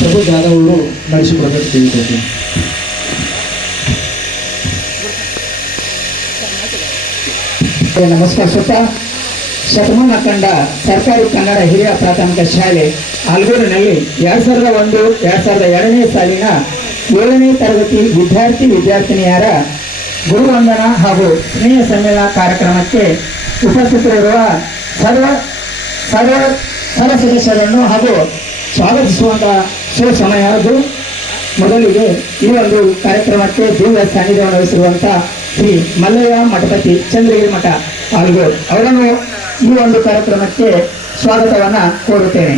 ಪ್ರಭು ಜಾಧವ್ ಅವರು ನಡೆಸಿಕೊಡಬೇಕು ತಿಳಿದುಕೊಳ್ತೀನಿ. ನಮಸ್ಕಾರ. ಶತಮಾನ ಕಂಡ ಸರ್ಕಾರಿ ಕನ್ನಡ ಹಿರಿಯ ಪ್ರಾಥಮಿಕ ಶಾಲೆ ಆಲ್ಗೂರಿನಲ್ಲಿ 2001-2002ನೇ ಸಾಲಿನ 7ನೇ ತರಗತಿ ವಿದ್ಯಾರ್ಥಿನಿಯರ ಗುರುವಂದನಾ ಹಾಗೂ ಸ್ನೇಹ ಸಮ್ಮೇಳನ ಕಾರ್ಯಕ್ರಮಕ್ಕೆ ಉಪಸ್ಥಿತರಿರುವ ಸರ್ವ ಸದಸ್ಯರನ್ನು ಹಾಗೂ ಸ್ವಾಗತಿಸುವಂತಹ ಸಮಯ. ಅದು ಮೊದಲಿಗೆ ಈ ಒಂದು ಕಾರ್ಯಕ್ರಮಕ್ಕೆ ದಿವ್ಯ ಸಾನ್ನಿಧ್ಯವನ್ನು ವಹಿಸಿರುವಂತಹ ಶ್ರೀ ಮಲ್ಲಯ್ಯ ಮಠಪತಿ ಚಂದ್ರಗಿರಿ ಮಠ ಆಲ್ಗೋಡ್ ಅವರನ್ನು ಈ ಒಂದು ಕಾರ್ಯಕ್ರಮಕ್ಕೆ ಸ್ವಾಗತವನ್ನ ಕೋರುತ್ತೇನೆ.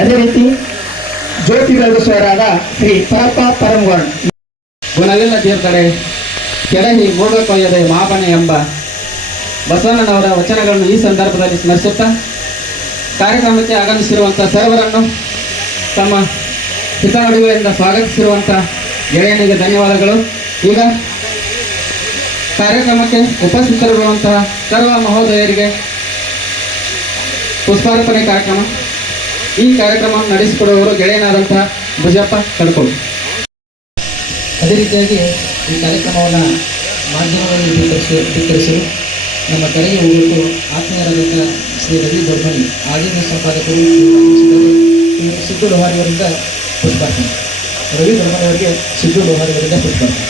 ಅದೇ ರೀತಿ ಜ್ಯೋತಿ ಬೆಳಗಿಸುವರಾದ ಶ್ರೀ ಪರಪ್ಪ ಪರಮಗೋಳ್ ಗುಣಲಿಲ್ಲ ತೀರ್ಥಡೆ ಕೆಳಹಿ ಮೂಗ ಕೊಯ್ಯದೆ ಮಾಪನೆ ಎಂಬ ಬಸವಣ್ಣನವರ ವಚನಗಳನ್ನು ಈ ಸಂದರ್ಭದಲ್ಲಿ ಸ್ಮರಿಸುತ್ತಾ ಕಾರ್ಯಕ್ರಮಕ್ಕೆ ಆಗಮಿಸಿರುವಂತಹ ಸರ್ವರನ್ನು ತಮ್ಮ ಹಿತನುಡಿಗಳಿಂದ ಸ್ವಾಗತಿಸಿರುವಂತಹ ಗೆಳೆಯನಿಗೆ ಧನ್ಯವಾದಗಳು. ಈಗ ಕಾರ್ಯಕ್ರಮಕ್ಕೆ ಉಪಸ್ಥಿತರಿರುವಂತಹ ಸರ್ವ ಮಹೋದಯರಿಗೆ ಪುಷ್ಪಾರ್ಪಣೆ ಕಾರ್ಯಕ್ರಮ. ಈ ಕಾರ್ಯಕ್ರಮವನ್ನು ನಡೆಸಿಕೊಡುವವರು ಗೆಳೆಯನಾದಂತಹ ಭುಜಪ್ಪ ಕಡ್ಕೊಳ್ಳಿ. ಅದೇ ರೀತಿಯಾಗಿ ಈ ಕಾರ್ಯಕ್ರಮವನ್ನು ಮಾಧ್ಯಮಗಳಲ್ಲಿ ಬಿತ್ತರಿಸಲು ನಮ್ಮ ಕರೆಗೆ ಹೋಗುವುದು ಆತ್ಮೀಯರಾದಂಥ ಶ್ರೀ ರವಿ ದೊಡ್ಮನಿ ಆಗಿನ ಸಂಪಾದಕರು ಸಿದ್ದು ಲೋಹಾರಿಯವರಿಂದ ಪುಷ್ಪಾರ್ಪಣೆ. ರವಿ ದೊಡ್ಮನಿಯವರಿಗೆ ಸಿದ್ದು ಲೋಹಾರಿಯವರಿಂದ ಪುಷ್ಪಾರ್ಪಣೆ.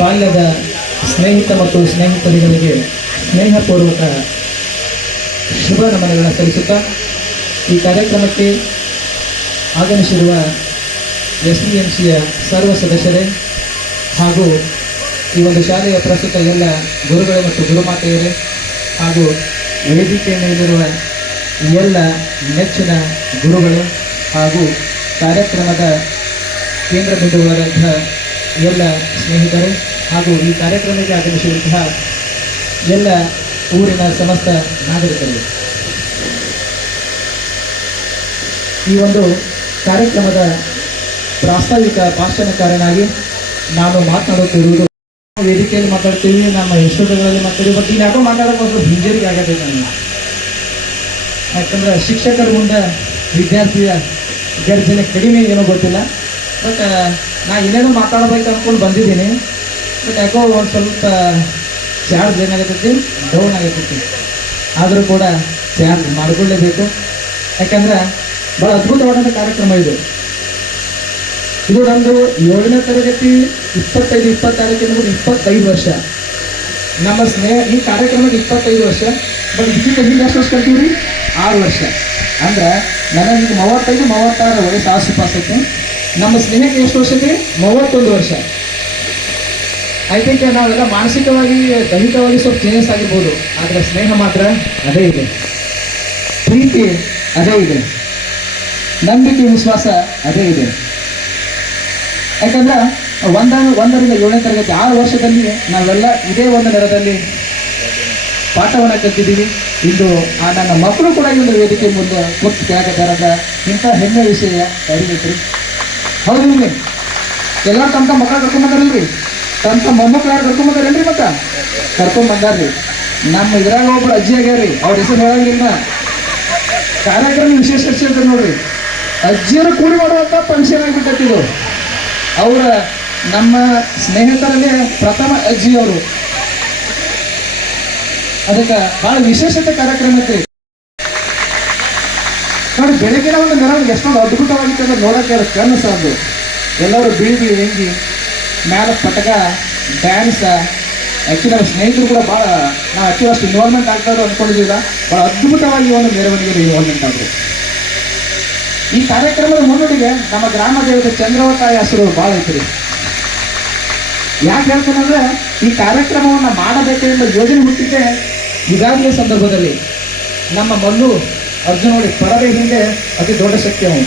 ಬಾಲ್ಯದ ಸ್ನೇಹಿತ ಮತ್ತು ಸ್ನೇಹಿತರುಗಳಿಗೆ ಸ್ನೇಹಪೂರ್ವಕ ಶುಭ ನಮನಗಳನ್ನು ಸಲ್ಲಿಸುತ್ತಾ ಈ ಕಾರ್ಯಕ್ರಮಕ್ಕೆ ಆಗಮಿಸಿರುವ SDMCಯ ಸರ್ವ ಸದಸ್ಯರೇ ಹಾಗೂ ಈ ಒಂದು ಶಾಲೆಯ ಪ್ರಸ್ತುತ ಎಲ್ಲ ಗುರುಗಳೇ ಮತ್ತು ಗುರುಮಾತೆಯರೇ ಹಾಗೂ ವೇದಿಕೆ ಮೇಲಿರುವ ಎಲ್ಲ ನೆಚ್ಚಿನ ಗುರುಗಳು ಹಾಗೂ ಕಾರ್ಯಕ್ರಮದ ಕೇಂದ್ರ ಬಿಂದುಗಳಾದಂತಹ ಎಲ್ಲ ಸ್ನೇಹಿತರು ಹಾಗೂ ಈ ಕಾರ್ಯಕ್ರಮಕ್ಕೆ ಆಗಮಿಸಿರುವಂತಹ ಎಲ್ಲ ಊರಿನ ಸಮಸ್ತ ನಾಗರಿಕರು, ಈ ಒಂದು ಕಾರ್ಯಕ್ರಮದ ಪ್ರಾಸ್ತಾವಿಕ ಭಾಷಣಕಾರನಾಗಿ ನಾನು ಮಾತನಾಡುತ್ತಿರುವುದು ವೇದಿಕೆಯಲ್ಲಿ ಮಾತಾಡ್ತೀವಿ, ನಮ್ಮ ಇನ್ಸ್ಟಿಟ್ಯೂಟ್ಗಳಲ್ಲಿ ಮಾತಾಡ್ತೀವಿ. ಬಟ್ ಇಲ್ಲಿ ಯಾಕೋ ಮಾತಾಡೋಕೆ ಒಂದು ಹಿಂಜರಿಕೆ ಆಗಬೇಕು ನನಗೆ. ಯಾಕಂದ್ರೆ ಶಿಕ್ಷಕರ ಮುಂದೆ ವಿದ್ಯಾರ್ಥಿಯ ಗರ್ಜನೆ ಕಡಿಮೆ ಏನೋ ಗೊತ್ತಿಲ್ಲ. ಬಟ್ ನಾ ಏನೇನೋ ಮಾತಾಡಬೇಕು ಅಂದ್ಕೊಂಡು ಬಂದಿದ್ದೀನಿ. ಬಟ್ ಯಾಕೋ ಒಂದು ಸ್ವಲ್ಪ ಚಾರ್ಜ್ ಏನಾಗತ್ತೈತಿ, ಡೌನ್ ಆಗತ್ತೈತಿ. ಆದರೂ ಕೂಡ ಚಾರ್ಜ್ ಮಾಡಿಕೊಳ್ಳೇಬೇಕು. ಯಾಕಂದ್ರೆ ಭಾಳ ಅದ್ಭುತವಾದಂಥ ಕಾರ್ಯಕ್ರಮ ಇದು. ಇದು ನಮ್ಮದು 7ನೇ ತರಗತಿ 25-26 25 ವರ್ಷ. ನಮ್ಮ ಸ್ನೇಹ ಈ ಕಾರ್ಯಕ್ರಮಕ್ಕೆ 25 ವರ್ಷ. ಬಟ್ ಇದಕ್ಕಿಂತ ಹಿಂದೆ ಎಷ್ಟು ವರ್ಷ ಕಲ್ತೀವಿ ರೀ? 6 ವರ್ಷ. ಅಂದ್ರೆ ನನಗೆ 35-36 ವಯಸ್ಸು ಆಸುಪಾಸ್ ಐತೆ. ನಮ್ಮ ಸ್ನೇಹಕ್ಕೆ ಎಷ್ಟು ವರ್ಷ ಐತಿ? 31 ವರ್ಷ. ಐ ಥಿಂಕ್ ನಾವೆಲ್ಲ ಮಾನಸಿಕವಾಗಿ ದೈಹಿಕವಾಗಿ ಸ್ವಲ್ಪ ಚೇಂಜಸ್ ಆಗಿರ್ಬೋದು, ಆದರೆ ಸ್ನೇಹ ಮಾತ್ರ ಅದೇ ಇದೆ, ಪ್ರೀತಿ ಅದೇ ಇದೆ, ನಂಬಿಕೆ ವಿಶ್ವಾಸ ಅದೇ ಇದೆ. ಯಾಕಂದ್ರೆ 1ರಿಂದ 7ನೇ ತರಗತಿ 6 ವರ್ಷದಲ್ಲಿ ನಾವೆಲ್ಲ ಇದೇ ಒಂದು ನೆರದಲ್ಲಿ ಪಾಠವನ್ನು ಕಲ್ತಿದ್ದೀವಿ. ಇಂದು ನನ್ನ ಮಕ್ಕಳು ಕೂಡ ಈ ಒಂದು ವೇದಿಕೆ ಮುಂದೆ ಕೂತು ಕೇಳಕತ್ತಾರಂತ ಇಂಥ ಹೆಮ್ಮೆ ವಿಷಯ ಅರಿವಿತ್ರಿ. ಹೌದಿಲ್ರಿ? ಎಲ್ಲ ತಮ್ಮ ಮಕ್ಕಳು ಕರ್ಕೊಂಬಂದಾರಲ್ರಿ? ತಮ್ಮ ಮೊಮ್ಮಕ್ಕಳು ಯಾರು ಕರ್ಕೊಂಬಂದಾರೇನ್ರಿ? ಮತ್ತೆ ಕರ್ಕೊಂಬಂದಾರ್ರಿ. ನಮ್ಮ ಇದ್ರಾಗ ಒಬ್ಬರು ಅಜ್ಜಿ ಆಗ್ಯಾರ್ರಿ, ಅವ್ರ ಹೆಸರು ಹೇಳಂಗಿಲ್ಲ. ಕಾರ್ಯಕ್ರಮ ವಿಶೇಷ ಇರ್ತದೆ ನೋಡ್ರಿ. ಅಜ್ಜಿಯರು ಕೂಡಿ ಮಾಡುವಂಥ ಫಂಕ್ಷನ್ ಆಗಿಬಿಟ್ಟಿದ್ದು. ಅವರ ನಮ್ಮ ಸ್ನೇಹಿತರಲ್ಲಿ ಪ್ರಥಮ ಅಜ್ಜಿಯವರು. ಅದಕ್ಕೆ ಭಾಳ ವಿಶೇಷತೆ ಕಾರ್ಯಕ್ರಮ ಐತ್ರಿ ನೋಡಿ. ಬೆಳಗಿನ ಒಂದು ಮೆರವಣಿಗೆ ಎಷ್ಟೊಂದು ಅದ್ಭುತವಾಗಿತ್ತು. ನೋಡೋಕೆ ಕನಸು ಅದು. ಎಲ್ಲರೂ ಬೀಳಿ ಹೆಂಗಿ ಮ್ಯಾಲ ಪಟಕ ಡ್ಯಾನ್ಸ. ಆ್ಯಕ್ಚುಲಿ ನಮ್ಮ ಸ್ನೇಹಿತರು ಕೂಡ ಭಾಳ ನಾವು ಆ್ಯಕ್ಚುಲಿ ಅಷ್ಟು ಇನ್ವಾಲ್ವ್ಮೆಂಟ್ ಆಗ್ತಾರೋ ಅಂದ್ಕೊಂಡಿದ್ದಿಲ್ಲ. ಭಾಳ ಅದ್ಭುತವಾಗಿ ಒಂದು ಮೆರವಣಿಗೆಯಲ್ಲಿ ಇನ್ವಾಲ್ವ್ಮೆಂಟ್ ಆದರು. ಈ ಕಾರ್ಯಕ್ರಮದ ಮುನ್ನುಡಿಗೆ ನಮ್ಮ ಗ್ರಾಮ ದೇವತೆ ಚಂದ್ರವತಾಯ ಹೆಸರು ಭಾಳ ಐತ್ರಿ. ಯಾಕೆ ಹೇಳ್ತಾನಂದ್ರೆ ಈ ಕಾರ್ಯಕ್ರಮವನ್ನು ಮಾಡಬೇಕೆಂಬ ಯೋಜನೆ ಹುಟ್ಟಿದ್ದೆ ಯುಗಾದಿಯ ಸಂದರ್ಭದಲ್ಲಿ. ನಮ್ಮ ಮಲ್ಲು ಅರ್ಜುನ ನೋಡಿ ಪರದೆ ಹಿಂದೆ ಅತಿ ದೊಡ್ಡ ಶಕ್ತಿ ಅವನು.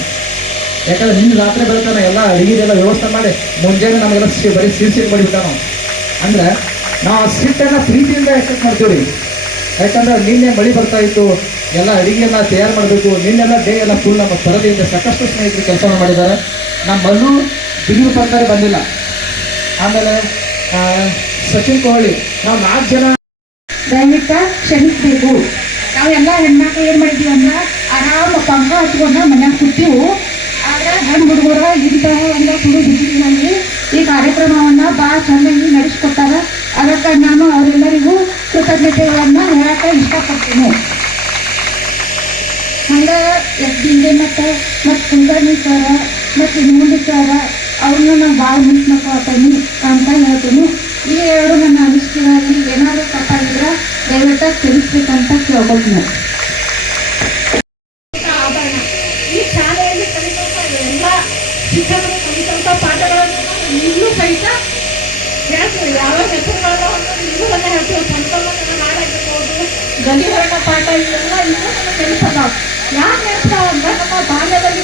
ಯಾಕಂದ್ರೆ ಹಿಂದೆ ರಾತ್ರಿ ಬೆಳತಾನೆ ಎಲ್ಲ ಅಡಿಗೆದೆಲ್ಲ ವ್ಯವಸ್ಥೆ ಮಾಡಿ ಮುಂಜಾನೆ ನಮಗೆಲ್ಲ ಬರೀ ಸಿಟ್ಟು ಮಾಡಿಬಿಟ್ಟ ನಾವು. ಅಂದ್ರೆ ನಾವು ಆ ಸಿಟ್ಟನ್ನು ಪ್ರೀತಿಯಿಂದ ಎಕ್ಸೆಪ್ಟ್ ಮಾಡ್ತೀವಿ. ಯಾಕಂದ್ರೆ ನಿನ್ನೆ ಮಳೆ ಬರ್ತಾ ಇತ್ತು, ಎಲ್ಲ ಅಡಿಗೆಲ್ಲ ತಯಾರು ಮಾಡಬೇಕು. ನಿನ್ನೆಲ್ಲ ಡೇ ಎಲ್ಲ ಫುಲ್ ನಮ್ಮ ಪರದೆಯಿಂದ ಸಾಕಷ್ಟು ಸ್ನೇಹಿತರು ಕೆಲಸ ಮಾಡಿದ್ದಾರೆ. ನಮ್ಮ ಮಲ್ಲು ದಿಢೀರ್ ಬರ್ತಾರೆ ಬಂದಿಲ್ಲ. ಆಮೇಲೆ ಸಚಿನ್ ಕೊಹ್ಲಿ, ನಾವು 4 ಜನ ದಯವಿಟ್ಟು ಕ್ಷಮಿಸಬೇಕು. ನಾವೆಲ್ಲ ಹೆಣ್ಮಕ್ಳು ಏನು ಮಾಡಿದ್ದೀವಿ ಅಂದ್ರೆ ಆರಾಮ ಪಂಕ ಹಚ್ಕೊಂಡು ಮನ್ಯಾಗ ಕೂತೀವು. ಆದರೆ ಹೆಣ್ಣು ಹುಡುಗರು ಇಂತಹ ಒಂದು ಸುಡು ಬಿಸಿಲಿನಲ್ಲಿ ಈ ಕಾರ್ಯಕ್ರಮವನ್ನು ಭಾಳ ಚೆನ್ನಾಗಿ ನಡೆಸ್ಕೊಟ್ಟಾರ. ಅದಕ್ಕೆ ನಾನು ಅವರೆಲ್ಲರಿಗೂ ಕೃತಜ್ಞತೆಗಳನ್ನು ಹೇಳಕ್ಕೆ ಇಷ್ಟಪಡ್ತೀನಿ. ಹಂಗೆ ಎಸ್ ಡಿ ಮತ್ತು ಕುಲಕರ್ಣಿ ಸರ ಮತ್ತು ಇನ್ನೊಂದು ಸರ ಅವ್ರನ್ನ ನಾನು ಭಾಳ ಮಿಸ್ ಮಾಡ್ಕೊಳ್ತೀನಿ ಅಂತ ಹೇಳ್ತೀನಿ. ಈ 2 ನನ್ನ ಅನಿಸಿಕೆಗಳಲ್ಲಿ ಏನಾದರೂ ತಪ್ಪಾಗಿದ್ರೆ ದಯವಿಟ್ಟು ತಿಳಿಸ್ಬೇಕಂತ ಕೇಳ್ಕೊತೀನಿ. ಆಭರಣ ಈ ಶಾಲೆಯಲ್ಲಿ ಕಲಿತಂಥ ಎಲ್ಲ ಶಿಕ್ಷಕರು ಕಲಿತಂಥ ಪಾಠಗಳನ್ನು ಈಗಲೂ ಸಹಿತ ಹೇಳ್ತೀವಿ. ಯಾವ ಹೆಸರುಗಳನ್ನ ಇನ್ನೂ ಬಂದ ಹೇಳ್ತೀವಿ. ಸಂಕಲನ ನಾಡಾಗಿರ್ಬೋದು, ಗಲಿಹರಣ ಪಾಠ ಇವೆಲ್ಲ ಇನ್ನೂ ನಮಗೆ ನೆನಪದಾವ. ಯಾಕೆ ನೆನಪಾವ ಅಂದ್ರೆ ನಮ್ಮ ಬಾಲ್ಯದಲ್ಲಿ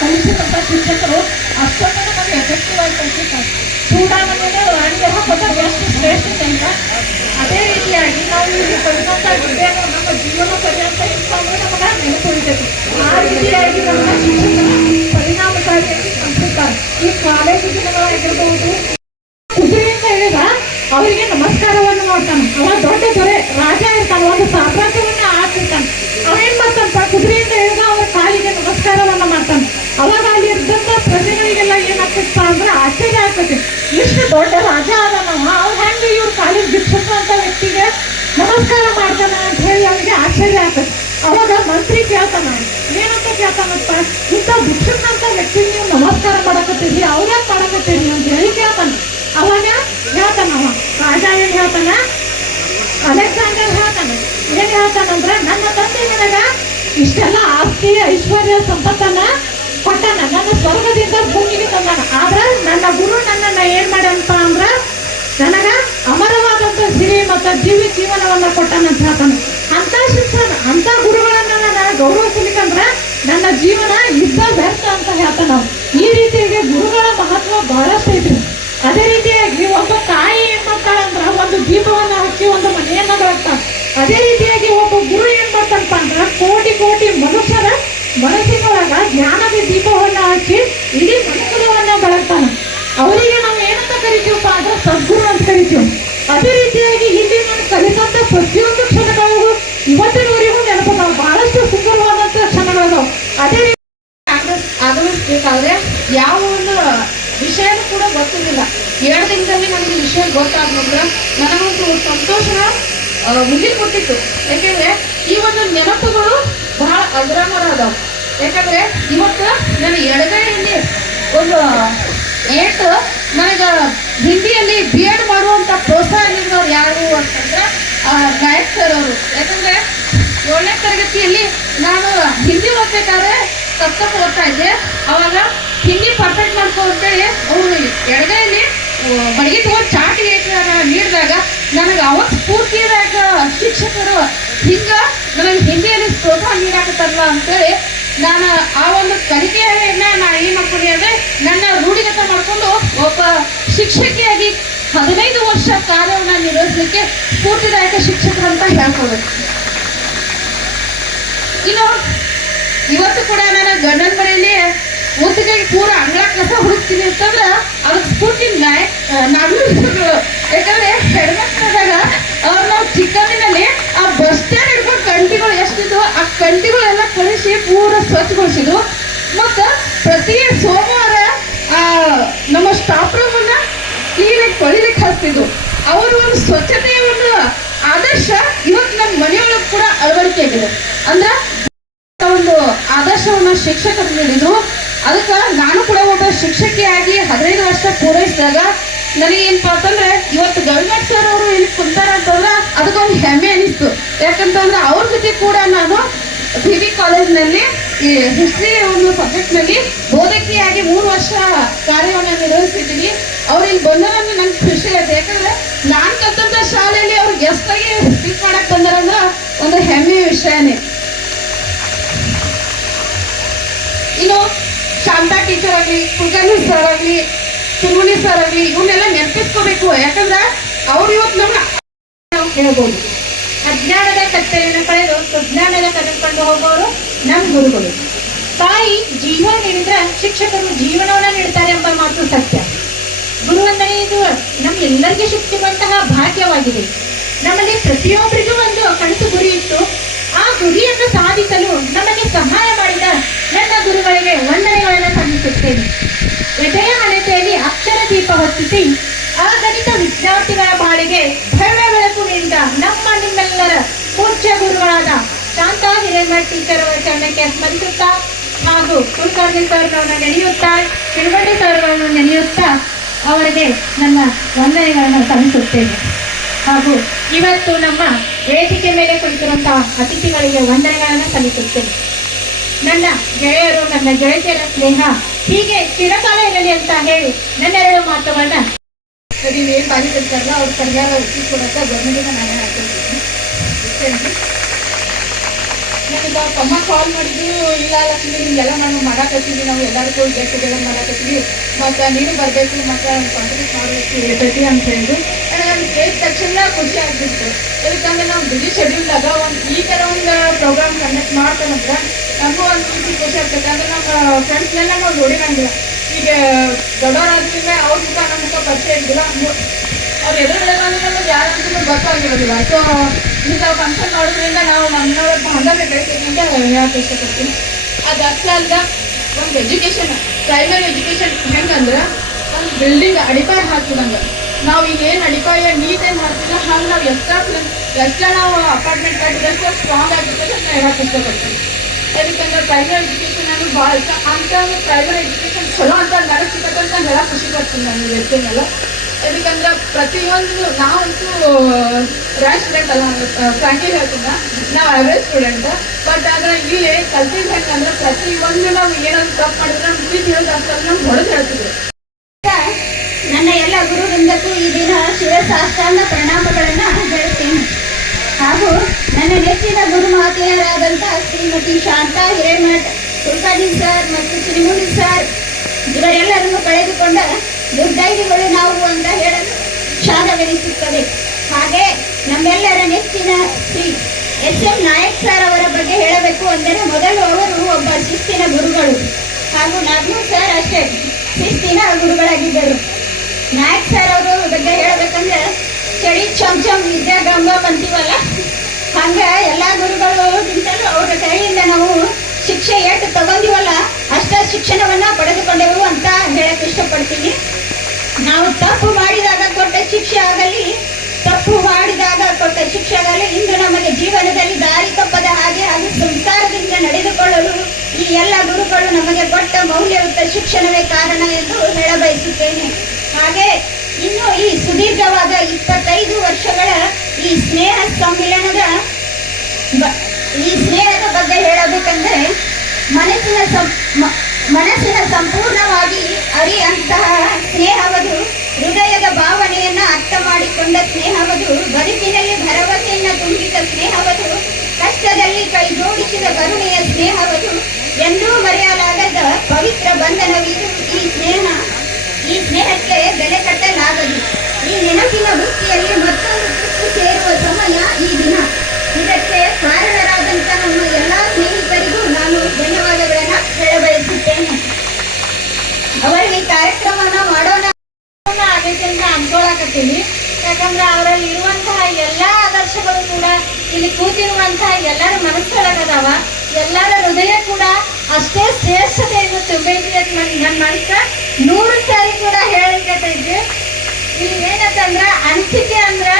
ಕಲಿಸಿದಂಥ ಶಿಕ್ಷಕರು ಅಷ್ಟೊಂದು ನಮಗೆ ಎಫೆಕ್ಟಿವ್ ಆಗಿ ಕಲಿಸಿರ್ತಾರೆ. ಚೂಡಾಮಣಿಯನ್ನು ರಾಣಿಗೆ ಹಾಕೋದಾಗ ಎಷ್ಟು ಶ್ರೇಷ್ಠತೆ ಇಲ್ಲ, ಅದೇ ರೀತಿಯಾಗಿ ನಾವು ಇಲ್ಲಿ ಕಲಿತಂಥ ವಿದ್ಯೆಯನ್ನು ನಮ್ಮ ಜೀವನ ಪರ್ಯಂತ ಇಟ್ಕೊಂಡ್ರೆ ನಮಗೆ ನೆನಪು ಉಳಿತೈತಿ. ಆ ರೀತಿಯಾಗಿ ನಮ್ಮ ಶಿಕ್ಷಕರು ಪರಿಣಾಮಕಾರಿಯಾಗಿ ಕಲಿಸುತ್ತಾರೆ. ಈ ಕಾಲೇಜು ದಿನಗಳಾಗಿರ್ಬೋದು, ಕುದುರೆಯಿಂದ ಇಳಿದ ಅವರಿಗೆ ನಮಸ್ಕಾರವನ್ನು ಮಾಡ್ತಾನೆ. ಅವ ದೊಡ್ಡ ದೊರೆ ರಾಜ ಇರ್ತಾನೆ, ಒಂದು ಸಾಮ್ರಾಜ್ಯವನ್ನು ಆಡ್ತಿರ್ತಾನೆ. ಅವೇನ್ ಮಾಡ್ತಾನಪ್ಪ, ಕುದುರೆಯಿಂದ ಇಳಿದ ಅವರ ಕಾಲಿಗೆ ನಮಸ್ಕಾರವನ್ನ ಮಾಡ್ತಾನೆ. ಅವಾಗ ಅಲ್ಲಿ ಇದ್ದಂತ ಪ್ರಜೆಗಳಿಗೆಲ್ಲ ಏನಾಗ್ತೈತಪ್ಪ ಅಂದ್ರೆ ಆಶ್ಚರ್ಯ ಆಗ್ತೈತಿ. ಇಷ್ಟು ದೊಡ್ಡ ರಾಜ ಆದ ಅವ್ರು ಹೆಂಗೆ ಇವ್ರ ಕಾಲಿಗೆ ಭಿಕ್ಷಿಸುವಂತ ವ್ಯಕ್ತಿಗೆ ನಮಸ್ಕಾರ ಮಾಡ್ತಾನ ಅಂತ ಹೇಳಿ ಅವನಿಗೆ ಆಶ್ಚರ್ಯ ಆಗ್ತೈತಿ. ಅವಾಗ ಮಂತ್ರಿ ಕೇಳ್ತಾನ, ಏನಂತ ಕೇಳ್ತಾನಪ್ಪ, ಇಂಥ ಭಿಕ್ಷುಕನಂತ ವ್ಯಕ್ತಿಗೆ ನೀವು ನಮಸ್ಕಾರ ಮಾಡಕತ್ತೀರಿ, ಅವ್ರ್ಯಾಕೆ ಮಾಡಕತ್ತೀರಿ ಅಂತ ಹೇಳಿ ಕೇಳ್ತಾನ. ಅವಾಗ ಹೇಳ್ತಾನವ ರಾಜ ಏನ್ ಹೇಳ್ತಾನ, ಅಲೆಕ್ಸಾಂಡರ್ ಹೇಳ್ತಾನ, ಏನ್ ಹೇಳ್ತಾನಂದ್ರೆ ನನ್ನ ತಂದೆ ನನಗ ಇಷ್ಟೆಲ್ಲ ಆಸ್ತಿ ಐಶ್ವರ್ಯ ಸಂಪತ್ತನ್ನ ಕೊಟ್ಟಾನ, ನನ್ನ ಸ್ವರ್ಗದಿಂದ ಭೂಮಿಗೆ ತಂದಾನ. ಆದ್ರ ನನ್ನ ಗುರು ನನ್ನನ್ನ ಏನ್ ಮಾಡ್ಯಾನಪ್ಪ ಅಂದ್ರ ನನಗ ಅಮರವಾದಂತ ಸಿರಿ ಮತ್ತು ದಿವ್ಯ ಜೀವನವನ್ನ ಕೊಟ್ಟಾನಂತ ಹೇಳ್ತಾನೆ. ಅಂತ ಶಿಕ್ಷಣ ಅಂತ ಗುರುಗಳನ್ನ ನಾನು ಗೌರವಿಸಲಿಕ್ಕಂದ್ರ ನನ್ನ ಜೀವನ ಇದ್ದ ವ್ಯರ್ಥ ಅಂತ ಹೇಳ್ತಾನ. ಈ ರೀತಿಯಾಗಿ ಗುರುಗಳ ಮಹತ್ವ ಬಹಳಷ್ಟು ಐತಿ. ಅದೇ ರೀತಿಯಾಗಿ ಒಬ್ಬ ತಾಯಿ ಏನ್ ಮಾಡ್ತಾಳಂದ್ರ ಒಂದು ದೀಪವನ್ನ ಹಚ್ಚಿ ಒಂದು ಮನೆಯನ್ನ ಬೆಳಗ್ತಾಳ. ಅದೇ ರೀತಿಯಾಗಿ ಒಬ್ಬ ಗುರು ಏನ್ ಮಾಡ್ತಾನಪ್ಪ ಅಂದ್ರ ಕೋಟಿ ಕೋಟಿ ಮನುಷ್ಯರ ಮನಸ್ಸಿನೊಳಗ ಜ್ಞಾನದ ದೀಪವನ್ನ ಹಚ್ಚಿ ಇಡೀ ಮನುಕುಲವನ್ನ ಬೆಳಗ್ತಾನ. ಅವರಿಗೆ ನಾವು ಏನಂತ ಕರಿತೀವಪ್ಪ ಅಂದ್ರೆ ಸದ್ಗುರು ಅಂತ ಕರಿತೀವಿ. ಅದೇ ರೀತಿಯಾಗಿ ಇಲ್ಲಿ ನಾನು ಕಲಿತಂತ ಪ್ರತಿಯೊಂದು ಕ್ಷಣಗಳಿಗೂ ಇವತ್ತಿನವರೆಗೂ ನೆನಪದಾವ. ಬಹಳಷ್ಟು ಸುಂದರವಾದಂತ ಕ್ಷಣಗಳದಾವ. ಅದೇ ರೀತಿ ಆಗಮಿಸ್ಬೇಕಾದ್ರೆ ಯಾವ ಒಂದು ವಿಷಯನೂ ಕೂಡ ಗೊತ್ತಿರಲಿಲ್ಲ. 2 ದಿನದಲ್ಲಿ ನನಗೆ ವಿಷಯ ಗೊತ್ತಾದ ನಂತರ ನನಗೊಂದು ಸಂತೋಷ ಮುಗಿದ್ಬಿಟ್ಟಿತ್ತು. ಯಾಕೆಂದ್ರೆ ಈ ಒಂದು ನೆನಪುಗಳು ಬಹಳ ಅಗ್ರಾಮರ ಅದಾವ. ಯಾಕಂದ್ರೆ ಇವತ್ತು ನನ್ನ ಎಡಗೈಯಲ್ಲಿ ಒಂದು ನನಗೆ ಹಿಂದಿಯಲ್ಲಿ B.Ed ಮಾಡುವಂತ ಪ್ರೋತ್ಸಾಹ ನೀಡಿದವ್ರು ಯಾರು ಅಂತಂದ್ರೆ ಗಾಯಕ್ ಸರ್ ಅವರು. ಯಾಕಂದ್ರೆ 7ನೇ ತರಗತಿಯಲ್ಲಿ ನಾನು ಹಿಂದಿ ಓದ್ಬೇಕಾದ್ರೆ ಸಪ್ತಮ ಓದ್ತಾ ಇದ್ದೆ. ಅವಾಗ ಹಿಂದಿ ಪರ್ಫೆಕ್ಟ್ ಮಾಡ್ಕೊ ಅಂತೇಳಿ ಅವರು ಎಡಗೈಯಲ್ಲಿ ಬಡಿಗೆ ತಗೊಂಡು ಚಾಟಿಗೆ ನೀಡಿದಾಗ ನನಗೆ ಅವಾಗ ಸ್ಫೂರ್ತಿಯಾಗ ಶಿಕ್ಷಕರು ಹಿಂಗ ನನಗೆ ಹಿಂದಿಯಲ್ಲಿ ಪ್ರೋತ್ಸಾಹ ನೀಡಾಕತ್ತಾರಲ್ಲ ಅಂತೇಳಿ ನಾನು ಆ ಒಂದು ಕಲಿಕೆಯನ್ನ ನಾನು ಏನು ಮಾಡ್ಕೊಂಡೆ ಅಂದರೆ ನನ್ನ ರೂಢಿಗತ ಮಾಡಿಕೊಂಡು ಒಬ್ಬ ಶಿಕ್ಷಕಿಯಾಗಿ 15 ವರ್ಷ ಕಾರ್ಯವನ್ನು ನಿರ್ವಹಿಸಲಿಕ್ಕೆ ಸ್ಫೂರ್ತಿದಾಯಕ ಶಿಕ್ಷಕರು ಅಂತ ಹೇಳ್ಕೊಳ್ಬೇಕು. ಇನ್ನು ಇವತ್ತು ಕೂಡ ನಾನು ಗಂಡನ ಮನೆಯಲ್ಲಿ ಮುತ್ತಿಗಾಗಿ ಪೂರ ಅಂಗಳ ಕಸ ಹುಡುಕ್ತೀನಿ ಅಂತಂದ್ರೆ ಅದಕ್ಕೆ ಸ್ಫೂರ್ತಿ ನಾಗರಿಕರು. ಯಾಕಂದ್ರೆ ಹೆಣ್ಮಕ್ಳಾದಾಗ ನಾವು ಚಿಕ್ಕಂದಿನಲ್ಲಿ ಆ ಬಸ್ ಸ್ಟ್ಯಾಂಡ್ ಹಿಡ್ಕೊಂಡು ಕಂಟಿಗಳು ಎಷ್ಟಿದ್ವು ಆ ಕಂಟಿಗಳೆಲ್ಲ ಕಳಿಸಿ ಪೂರ ಸ್ವಚ್ಛಗೊಳಿಸಿದ್ವು. ಮತ್ತು ಪ್ರತಿ ಸೋಮವಾರ ನಮ್ಮ ಸ್ಟಾಫ್ ರೂಮನ್ನ ಕ್ಲೀನಾಗಿ ತೊಳಿಲಿಕ್ಕೆ ಹಚ್ತಿದ್ವು. ಅವರ ಒಂದು ಸ್ವಚ್ಛತೆಯ ಒಂದು ಆದರ್ಶ ಇವತ್ತು ನಮ್ಮ ಮನೆಯೊಳಗೆ ಕೂಡ ಅಳವಡಿಕೆ ಆಗಿದೆ. ಅಂದ್ರೆ ಒಂದು ಆದರ್ಶವನ್ನ ಶಿಕ್ಷಕರು ನೀಡಿದ್ರು. ಅದಕ್ಕೆ ನಾನು ಕೂಡ ಒಬ್ಬ ಶಿಕ್ಷಕಿಯಾಗಿ ಆಗಿ 15 ವರ್ಷ ಪೂರೈಸಿದಾಗ ನನಗೇನಪ್ಪ ಅಂತಂದ್ರೆ ಇವತ್ತು ಗವಿಮಠ್ ಸರ್ ಅವರು ಇಲ್ಲಿ ಕುಂತಾರ ಅಂತಂದ್ರೆ ಅದಕ್ಕೊಂದು ಹೆಮ್ಮೆ ಅನಿಸ್ತು. ಯಾಕಂತಂದ್ರೆ ಅವ್ರ ಜೊತೆ ಕೂಡ ನಾನು PV ಕಾಲೇಜ್ನಲ್ಲಿ ಈ ಹಿಸ್ಟ್ರಿ ಒಂದು ಸಬ್ಜೆಕ್ಟ್ನಲ್ಲಿ ಬೋಧಕಿಯಾಗಿ 3 ವರ್ಷ ಕಾರ್ಯವನ್ನು ನಿರ್ವಹಿಸಿದ್ದೀನಿ. ಅವ್ರು ಇಲ್ಲಿ ಬಂದರಂದ್ರೆ ನಂಗೆ ಖುಷಿ ಆಯ್ತು. ಯಾಕಂದ್ರೆ ನಾನು ಕಲ್ತಂತ ಶಾಲೆಯಲ್ಲಿ ಅವ್ರು ಗೆಸ್ಟ್ ಆಗಿ ಸ್ಪೀಕ್ ಮಾಡಕ್ ಬಂದಾರಂದ್ರೆ ಒಂದು ಹೆಮ್ಮೆಯ ವಿಷಯನೇ. ಇನ್ನು ಶಾಂತಾ ಟೀಚರ್ ಆಗಲಿ, ಕುಲಕರ್ಣಿ ಸರ್ ಆಗಲಿ, ಸುರುಣಿ ಸರ್ ಆಗಲಿ, ಇವನ್ನೆಲ್ಲ ನೆನಪಿಸ್ಕೋಬೇಕು. ಯಾಕಂದ್ರೆ ಅವ್ರು ಇವತ್ತು ನಮ್ಮ ನಾವು ಹೇಳ್ಬೋದು ಅಜ್ಞಾನದ ಕತ್ತಲೆಯನ್ನು ಕಳೆದು ಸುಜ್ಞಾನದ ಕರೆದುಕೊಂಡು ಹೋಗೋರು ನಮ್ಮ ಗುರುಗಳು. ತಾಯಿ ಜೀವ ನೀಡಿದ್ರೆ ಶಿಕ್ಷಕರು ಜೀವನವನ್ನ ನೀಡ್ತಾರೆ ಎಂಬ ಮಾತು ಸತ್ಯ. ಗುರುವಂದನೆ ಇದು ನಮ್ಗೆಲ್ಲರಿಗೂ ಸಿಕ್ಕಿರುವಂತಹ ಭಾಗ್ಯವಾಗಿದೆ. ನಮ್ಮಲ್ಲಿ ಪ್ರತಿಯೊಬ್ಬರಿಗೂ ಒಂದು ಕನಸು ಗುರಿ ಇತ್ತು. ಆ ಗುರಿಯನ್ನು ಸಾಧಿಸಲು ನಮಗೆ ಸಹಾಯ ಮಾಡಿದ ನನ್ನ ಗುರುಗಳಿಗೆ ವಂದನೆಗಳನ್ನು ಸಲ್ಲಿಸುತ್ತೇನೆ. ಎದೆಯ ಹಣತೆಯಲ್ಲಿ ಅಕ್ಷರ ದೀಪ ಹೊತ್ತಿಸಿ ಆ ಗಣಿತ ವಿದ್ಯಾರ್ಥಿಗಳ ಬಾಳಿಗೆ ಭವ್ಯ ಬೆಳಕು ನೀಡಿದ ನಮ್ಮ ನಿಮ್ಮೆಲ್ಲರ ಪೂಜ್ಯ ಗುರುಗಳಾದ ಶಾಂತಾ ಹಿರೇಮಠ್ ಟೀಚರ್ ಅವರ ಚರಣಕ್ಕೆ ಸ್ಮರಿಸುತ್ತಾ ಹಾಗೂ ಕುಲಕರ್ಣಿ ಸರ್ಗಳನ್ನು ನೆನೆಯುತ್ತಾ, ತಿರುಗಂಡಿ ಸರ್ಗಳನ್ನು ನೆನೆಯುತ್ತಾ ಅವರಿಗೆ ನನ್ನ ವಂದನೆಗಳನ್ನು ಸಲ್ಲಿಸುತ್ತೇನೆ. ಹಾಗೂ ಇವತ್ತು ನಮ್ಮ ವೇದಿಕೆ ಮೇಲೆ ಕುಳಿತಿರುವಂತಹ ಅತಿಥಿಗಳಿಗೆ ವಂದನೆಗಳನ್ನು ಸಲ್ಲಿಸುತ್ತೇನೆ. ನನ್ನ ಗೆಳೆಯರು, ನನ್ನ ಗೆಳತಿಯರ ಸ್ನೇಹ ಹೀಗೆ ಚಿರಕಾಲ ಇರಲಿ ಅಂತ ಹೇಳಿ ನನ್ನೆರಡು ಮಾತುಗಳನ್ನ ನೀವೇನು ಬಾಧಿಸಿರ್ತಾರಲ್ಲ ಅವ್ರು ಸರಿಯಾದ ಉತ್ತರ ಕೊಡೋಕೆ ಗೌರ್ಮೆಂಟಿಗೆ ನಾನೇ ಹಾಕಿರ್ತೀನಿ. ನನಗೆ ತಮ್ಮ ಕಾಲ್ ಮಾಡಿದ್ರು, ಇಲ್ಲ ಲಕ್ಷ್ಮಿ ನಿಮ್ಗೆಲ್ಲ ನಾನು ಮಾಡಾಕತ್ತೀವಿ, ನಾವು ಎಲ್ಲರಿಗೂ ಗೆಟ್ ಟುಗೆದರ್ ಮಾಡಾಕತ್ತೀವಿ, ಮತ್ತು ನೀನು ಬರಬೇಕು ಮತ್ತು ಕಾಂಟ್ರಿಬ್ಯೂಟ್ ಮಾಡಬೇಕು ಇರ್ತೈತಿ ಅಂತ ಹೇಳಿದ್ರು. ನನಗೆ ಕೇಳಿದ ತಕ್ಷಣ ಖುಷಿ ಆಗ್ಬಿಡ್ತು. ಯಾಕಂದ್ರೆ ನಾವು ಬಿಡಿ ಶೆಡ್ಯೂಲ್ದಾಗ ಈ ಥರ ಒಂದು ಪ್ರೋಗ್ರಾಮ್ ಕಂಡಕ್ಟ್ ಮಾಡ್ತಾನಂದ್ರೆ ನಮಗೂ ಒಂದು ಖುಷಿ ಆಗ್ತೈತೆ. ಅಂದರೆ ನಮ್ಮ ಫ್ರೆಂಡ್ಸ್ನೆಲ್ಲ ನಾವು ನೋಡಿರಂಗಿಲ್ಲ. ಈಗ ದೊಡ್ಡವರಾದ್ಮೇಲೆ ಅವ್ರ ಮುಖ ನಮ್ಮ ಮುಖ ಪರಿಚಯ ಇದ್ದಿಲ್ಲ. ಅವ್ರು ಎದುರುಗಡೆ ಬಂದ್ರೆ ಯಾರಂತೂ ಗೊತ್ತಾಗಿರೋದಿಲ್ಲ. ಸೊ ಇಂಥ ಫಂಕ್ಷನ್ ಮಾಡೋದ್ರಿಂದ ನಾವು ನಮ್ಮವ್ರ ಬಾಂಧವ್ಯ ಬೆಳಿತೀವಿ ಅಂತ ಹೇಳಕ್ಕೆ ಇಷ್ಟಪಡ್ತೀನಿ. ಅದು ಅಷ್ಟೇ ಅಲ್ಲ, ಒಂದು ಎಜುಕೇಷನ್, ಪ್ರೈಮರಿ ಎಜುಕೇಷನ್ ಹೆಂಗಂದ್ರೆ ಒಂದು ಬಿಲ್ಡಿಂಗ್ ಅಡಿಪಾಯ ಹಾಕಿದಂಗೆ. ನಾವು ಈಗೇನು ಅಡಿಪಾಯ ನೀಟೇನು ಹಾಕ್ತಿಲ್ಲ, ಹಂಗೆ ನಾವು ಎಷ್ಟೇ ನಾವು ಅಪಾರ್ಟ್ಮೆಂಟ್ ಕಟ್ಟಿದಷ್ಟು ಸ್ಟ್ರಾಂಗ್ ಆಗಿರ್ತದೆ ಅಂತ ಹೇಳಕ್ಕೆ ಇಷ್ಟಪಡ್ತೀನಿ. ಯಾಕಂದ್ರೆ ಪ್ರೈಮರಿ ಎಜುಕೇಷನ್ ಅನ್ನೋದು ಭಾಳ ಇಷ್ಟ. ಅಂತ ಪ್ರೈಮರಿ ಎಜುಕೇಷನ್ ಚಲೋ ಅಂತ ನಡೆಸಿರ್ತದೆ ಅಂತ ಹೇಳಕ್ಕೆ ಖುಷಿ ಪಡ್ತೀನಿ ನಾನು ಇರ್ತೀನಲ್ಲ. ಯಾಕಂದ್ರೆ ಪ್ರತಿಯೊಂದು ನಾವಂತೂ ರ್ಯಾಶ್ ಸ್ಟೂಡೆಂಟ್ ಅಲ್ಲ, ಫ್ರಾಂಕಿ ಹೇಳ್ತೀನಿ, ನಾವು ಆವ್ರೇಜ್ ಸ್ಟೂಡೆಂಟ್. ಬಟ್ ಆದರೆ ಇಲ್ಲಿ ಕಲ್ತಿದ್ದು ಹೆಂಗಂದ್ರೆ ಪ್ರತಿಯೊಂದು ನಾವು ಏನಾದ್ರು ತಪ್ಪು ಮಾಡಿದ್ರೆ ನಮ್ಮ ಪ್ರೀತಿ ಹೇಳೋದು ಅಷ್ಟಲ್ಲ, ನಮ್ಗೆ ಹೊಡೆದು ಹೇಳ್ತಿದ್ರು. ನನ್ನ ಎಲ್ಲ ಗುರುವೃಂದಕ್ಕೂ ಈ ದಿನ ಶಿರಸಾಷ್ಟಾಂಗ ಪ್ರಣಾಮಗಳನ್ನು ಹೇಳ್ತೇನೆ. ಹಾಗೂ ನನ್ನ ನೆಚ್ಚಿನ ಗುರುಮಾತೆಯರಾದಂತಹ ಶ್ರೀಮತಿ ಶಾಂತಾ ಹಿರೇಮಠ್, ಕುಲಕರ್ಣಿ ಸರ್ ಮತ್ತು ಶ್ರೀಮುನಿ ಸರ್ ಇವರೆಲ್ಲರನ್ನು ಕಳೆದುಕೊಂಡ ದುರ್ದೈವಿಗಳು ನಾವು ಅಂತ ಹೇಳಲು ವಿಷಾದವೆನಿಸುತ್ತದೆ. ಹಾಗೆ ನಮ್ಮೆಲ್ಲರ ನೆಚ್ಚಿನ ಶ್ರೀ SM ನಾಯಕ್ ಸರ್ ಅವರ ಬಗ್ಗೆ ಹೇಳಬೇಕು ಅಂದರೆ ಮೊದಲು ಅವರು ಒಬ್ಬ ಶಿಸ್ತಿನ ಗುರುಗಳು, ಹಾಗೂ ನಾಗನೂರ್ ಸರ್ ಅಷ್ಟೇ ಶಿಸ್ತಿನ ಗುರುಗಳಾಗಿದ್ದರು. ನಾಯಕ್ ಸರ್ ಅವರ ಬಗ್ಗೆ ಹೇಳಬೇಕಂದ್ರೆ ಚಳಿ ಚಮ್ ವಿದ್ಯಾಗಂಬ ಅಂತೀವಲ್ಲ, ಹಂಗೆ ಎಲ್ಲ ಗುರುಗಳಿಗಿಂತಲೂ ಅವರ ಕೈಯಿಂದ ನಾವು ಶಿಕ್ಷೆ ಎಷ್ಟು ತಗೊಂಡಿವಲ್ಲ ಅಷ್ಟ ಶಿಕ್ಷಣವನ್ನ ಪಡೆದುಕೊಂಡೆವು ಅಂತ ಹೇಳಕ್ ಇಷ್ಟಪಡ್ತೀನಿ. ನಾವು ತಪ್ಪು ಮಾಡಿದಾಗ ಕೊಟ್ಟ ಶಿಕ್ಷೆ ಆಗಲಿ, ತಪ್ಪು ಮಾಡಿದಾಗ ಕೊಟ್ಟ ಶಿಕ್ಷೆ ಆಗಲಿ ಇಂದು ನಮಗೆ ಜೀವನದಲ್ಲಿ ದಾರಿ ತಪ್ಪದ ಹಾಗೆ ಹಾಗೂ ಸಂಸ್ಕಾರದಿಂದ ನಡೆದುಕೊಳ್ಳಲು ಈ ಎಲ್ಲ ಗುರುಗಳು ನಮಗೆ ಕೊಟ್ಟ ಮೌಲ್ಯಯುತ ಶಿಕ್ಷಣವೇ ಕಾರಣ ಎಂದು ಹೇಳಬಯಸುತ್ತೇನೆ. ಹಾಗೆ ಇನ್ನು ಈ ಸುದೀರ್ಘವಾದ 25 ವರ್ಷಗಳ ಈ ಸ್ನೇಹದ ಬಗ್ಗೆ ಹೇಳಬೇಕಂದ್ರೆ ಮನಸ್ಸಿನ ಸಂಪೂರ್ಣವಾಗಿ ಅರಿಯಂತಹ ಸ್ನೇಹವದು, ಹೃದಯದ ಭಾವನೆಯನ್ನ ಅರ್ಥ ಮಾಡಿಕೊಂಡ ಸ್ನೇಹವದು, ಬದುಕಿನಲ್ಲಿ ಭರವಸೆಯನ್ನ ತುಂಬಿದ ಸ್ನೇಹವದು, ಕಷ್ಟದಲ್ಲಿ ಕೈ ಜೋಡಿಸಿದ ಕರುಣೆಯ ಸ್ನೇಹವದು, ಎಂದೂ ಮರೆಯಲಾಗದ ಪವಿತ್ರ ಬಂಧನವಿದು ಈ ಸ್ನೇಹಕ್ಕೆ ಬೆಲೆ ಕಟ್ಟಲಾಗದು. ಈ ನೆನಪಿನ ವೃತ್ತಿಯಲ್ಲಿ ಮತ್ತೊಂದು ತುತ್ತು ಸೇರುವ ಸಮಯ ಈ ದಿನ. ಇದಕ್ಕೆ ಕಾರಣರಾದಂಥ ನಮ್ಮ ಎಲ್ಲ ಸ್ನೇಹಿತರಿಗೂ ನಾನು ಧನ್ಯವಾದಗಳನ್ನು ಹೇಳಬಯಸುತ್ತೇನೆ. ಅವರಿಗೆ ಕಾರ್ಯಕ್ರಮನ ಮಾಡೋಣ ಆಗೈತೆ ಅಂತ ಅನ್ಕೊಳಕತ್ತೀನಿ. ಯಾಕಂದ್ರೆ ಅವರಲ್ಲಿ ಇರುವಂತಹ ಎಲ್ಲ ಆದರ್ಶಗಳು ಕೂಡ ಇಲ್ಲಿ ಕೂತಿರುವಂತಹ ಎಲ್ಲರ ಮನಸ್ಸೊಳಗದಾವ. ಎಲ್ಲರ ಹೃದಯ ಕೂಡ ಅಷ್ಟೇ ಶ್ರೇಷ್ಠತೆಯನ್ನು ತುಂಬೈತಿ ಅಂತ ನನ್ನ ಮನಸ್ಸ 100 ಸಾರಿ ಕೂಡ ಹೇಳಿಕತ್ತೈತಿ. ಇಲ್ಲಿ ಏನಂತಂದ್ರ ಅನಿಸಿಕೆ ಅಂದ್ರ